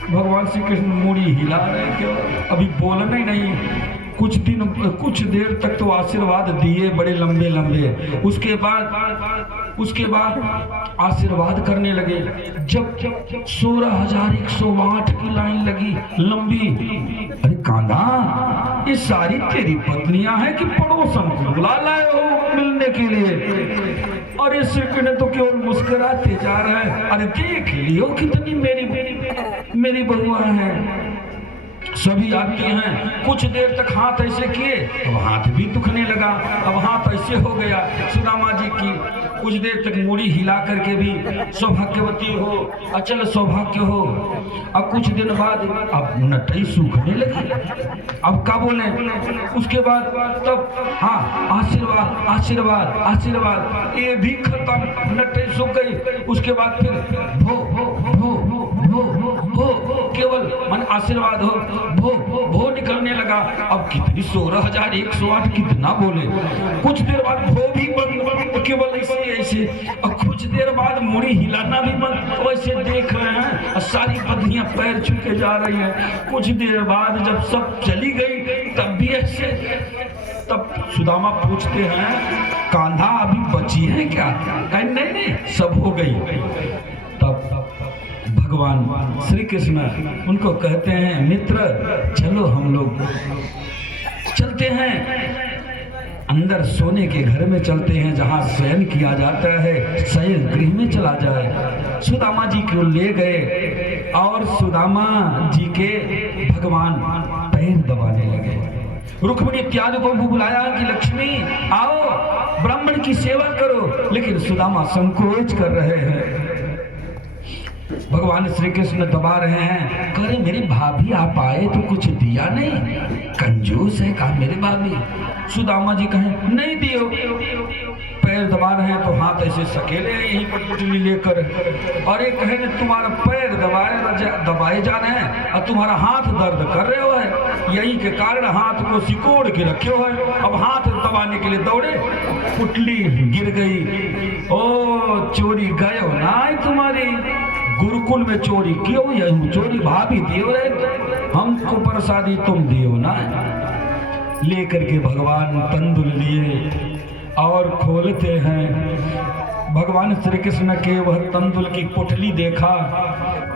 भगवान श्री कृष्ण मुड़ी हिला रहे, क्यों अभी बोलना ही नहीं। कुछ देर तक तो आशीर्वाद दिए बड़े लंबे लंबे, उसके बाद आशीर्वाद करने लगे। जब 16,108 की लाइन लगी लंबी। अरे कान्हा ये सारी तेरी पत्नियां हैं कि पड़ोसन को बुला लाए हो मिलने के लिए? और इस ने तो केवल मुस्कुराते जा रहे हैं। अरे देख लियो कितनी मेरी बहुआ है, सभी आती हैं। कुछ देर तक हाथ ऐसे किए, अब हाथ भी दुखने लगा, अब हाथ ऐसे हो गया सुदामा जी की। कुछ देर तक मुड़ी हिला करके भी सौभाग्यवती हो, अचल सौभाग्य हो। अब कुछ दिन बाद अब नटई सूखने लगी, अब क्या बोले? उसके बाद तब हाँ आशीर्वाद आशीर्वाद आशीर्वाद, ये भी खत्म, नटई सूख गई। उसके बाद फिर भो भो भो भो भो, केवल मन आशीर्वाद हो, भो निकलने लगा। अब कितनी 16,108 कितना बोले। कुछ देर बाद भो भी बंद, केवल ऐसे। और कुछ देर बाद मुड़ी हिलाना भी बंद, वैसे देख रहे हैं। और सारी पत्नियां पैर छूके जा रही हैं। कुछ देर बाद जब सब चली गई तब भी ऐसे। तब सुदामा पूछते हैं कान्हा अभी बची है क्या? नहीं सब हो गई। तब भगवान श्री कृष्ण उनको कहते हैं मित्र चलो हम लोग चलते हैं, अंदर सोने के घर में चलते हैं, जहाँ शयन किया जाता है, शयन गृह में चला जाए। सुदामा जी को ले गए और सुदामा जी के भगवान पैर दबाने लगे। रुक्मिणी इत्यादि को बुलाया कि लक्ष्मी आओ ब्राह्मण की सेवा करो, लेकिन सुदामा संकोच कर रहे हैं। भगवान श्री कृष्ण दबा रहे हैं, कह रहे मेरी भाभी आप आए तो कुछ दिया नहीं, कंजूस है कहा मेरे भाभी। सुदामा जी कहें नहीं दियो। पैर दबा रहे हैं तो हाथ ऐसे सकेले यहीं पर पुटली लेकर, और एक कहे तुम्हारा पैर दबाए जा रहे हैं और तुम्हारा हाथ दर्द कर रहे हो है। यही के कारण हाथ को सिकोड़ के रखे हो है। अब हाथ दबाने के लिए दौड़े, पुटली गिर गई। ओ चोरी गए हो ना तुम्हारी, गुरुकुल में चोरी क्यों? यही चोरी भाभी दियो रे, हमको प्रसादी तुम दियो ना। लेकर के भगवान तंदुल लिए और खोलते हैं। भगवान श्री कृष्ण के वह तंदुल की पुटली देखा,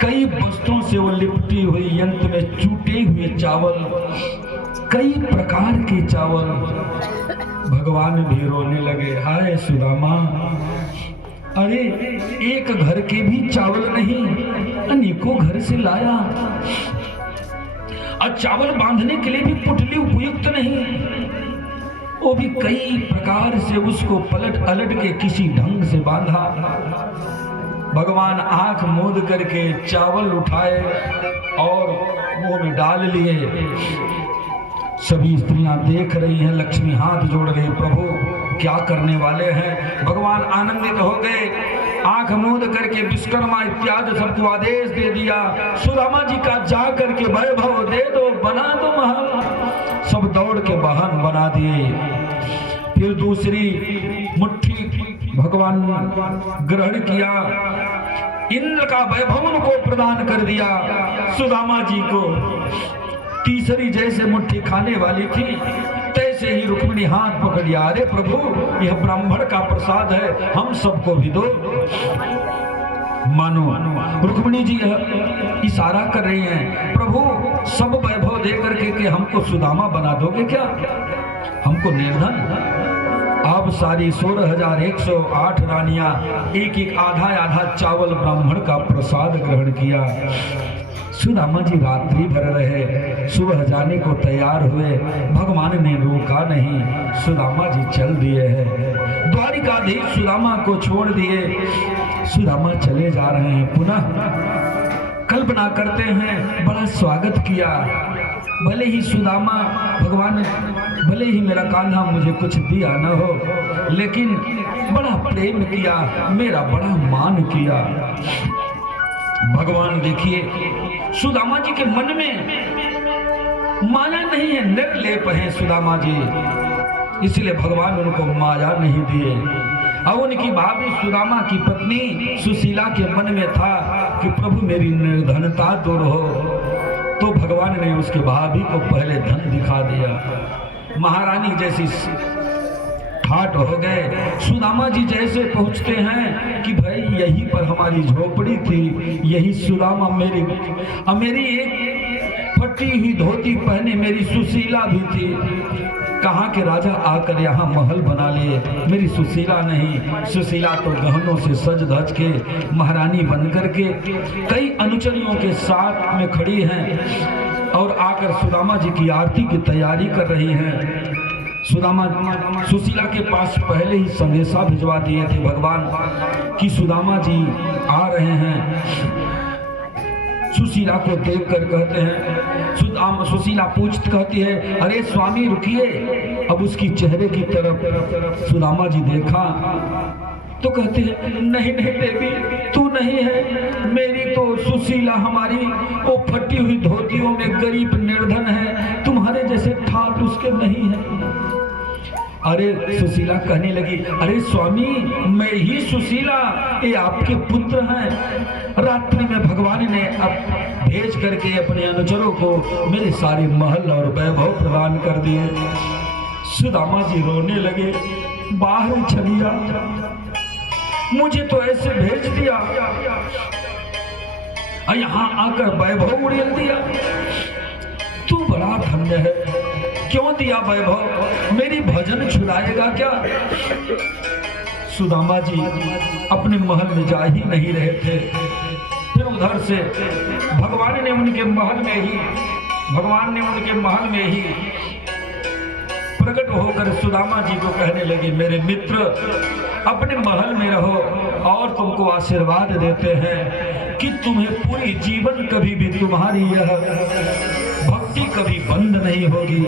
कई वस्त्रों से वो लिपटी हुई, यंत्र में चूटे हुए चावल, कई प्रकार के चावल। भगवान भी रोने लगे, हाय सुदामा, अरे एक घर के भी चावल नहीं, अनेकों घर से लाया। और चावल बांधने के लिए भी पुटली उपयुक्त नहीं, वो भी कई प्रकार से उसको पलट अलट के किसी ढंग से बांधा। भगवान आंख मूंद करके चावल उठाए और मुंह में डाल लिए। सभी स्त्रियां देख रही हैं, लक्ष्मी हाथ जोड़ रही, प्रभु क्या करने वाले हैं। भगवान आनंदित हो गए, आंख मूंद करके विश्वकर्मा इत्यादि सबको आदेश दे दिया, सुदामा जी का जा करके वैभव दे दो, बना दो महल। सब दौड़ के वाहन बना दिए। फिर दूसरी मुट्ठी भगवान ग्रहण किया, इंद्र का वैभव उनको प्रदान कर दिया सुदामा जी को। तीसरी जैसे मुट्ठी खाने वाली थी, तैसे ही रुक्मिणी हाथ पकड़ लिया, अरे प्रभु यह ब्राह्मण का प्रसाद है, हम सबको भी दो। मानो रुक्मिणी जी इशारा कर रही हैं, प्रभु सब वैभव दे करके कि हमको सुदामा बना दोगे क्या, हमको निर्धन। अब सारी 16,108 रानियां एक एक आधा आधा चावल ब्राह्मण का प्रसाद ग्रहण किया। सुदामा जी रात्रि भर रहे, सुबह जाने को तैयार हुए, भगवान ने रोका नहीं, सुदामा जी चल दिए हैं। द्वारिकाधीश सुदामा को छोड़ दिए, सुदामा चले जा रहे हैं। पुनः कल्पना करते हैं, बड़ा स्वागत किया, भले ही सुदामा भगवान, भले ही मेरा कान्हा मुझे कुछ दिया न हो, लेकिन बड़ा प्रेम किया, मेरा बड़ा मान किया। भगवान देखिए सुदामा जी के मन में माया नहीं है, निर्लेप है सुदामा जी, इसलिए भगवान उनको माया नहीं दिए। अब उनकी भाभी सुदामा की पत्नी सुशीला के मन में था कि प्रभु मेरी निर्धनता दूर हो, तो भगवान ने उसके भाभी को पहले धन दिखा दिया। महारानी जैसी ठाट हो गए। सुदामा जी जैसे पहुंचते हैं कि भाई यहीं पर हमारी झोपड़ी थी, यही सुदामा मेरी एक फटी हुई धोती पहने मेरी सुशीला भी थी। कहाँ के राजा आकर यहाँ महल बना लिए, मेरी सुशीला नहीं। सुशीला तो गहनों से सज धज के महारानी बनकर के कई अनुचरियों के साथ में खड़ी हैं और आकर सुदामा जी की आरती की तैयारी कर रही हैं। सुदामा सुशीला के पास पहले ही संदेशा भिजवा दिए थे भगवान कि सुदामा जी आ रहे हैं। सुशीला को देखकर कहते हैं, सुशीला कहती है, अरे स्वामी रुकिए। अब उसकी चेहरे की तरफ सुदामा जी देखा तो कहते हैं, नहीं नहीं देवी तू नहीं है, मेरी तो सुशीला हमारी वो फटी हुई धोतियों में गरीब निर्धन है, तुम्हारे जैसे ठाट उसके नहीं है। अरे सुशीला कहने लगी, अरे स्वामी मैं ही सुशीला, ये आपके पुत्र हैं। रात्रि में भगवान ने अब भेज करके अपने अनुचरों को मेरे सारे महल और वैभव प्रदान कर दिए। सुदामा जी रोने लगे, बाहर चलिया, मुझे तो ऐसे भेज दिया, यहाँ आकर वैभव उड़ेल दिया। तू बड़ा धन्य है, क्यों दिया वैभव, मेरी भजन छुड़ाएगा क्या। सुदामा जी अपने महल में जा ही नहीं रहे थे। फिर उधर से भगवान ने उनके महल में ही प्रकट होकर सुदामा जी को कहने लगे, मेरे मित्र अपने महल में रहो और तुमको आशीर्वाद देते हैं कि तुम्हें पूरी जीवन कभी भी तुम्हारी यह भक्ति कभी बंद नहीं होगी,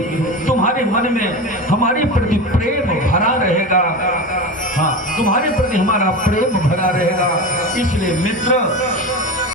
तुम्हारे मन में हमारे प्रति प्रेम भरा रहेगा। हाँ, तुम्हारे प्रति हमारा प्रेम भरा रहेगा। इसलिए मित्र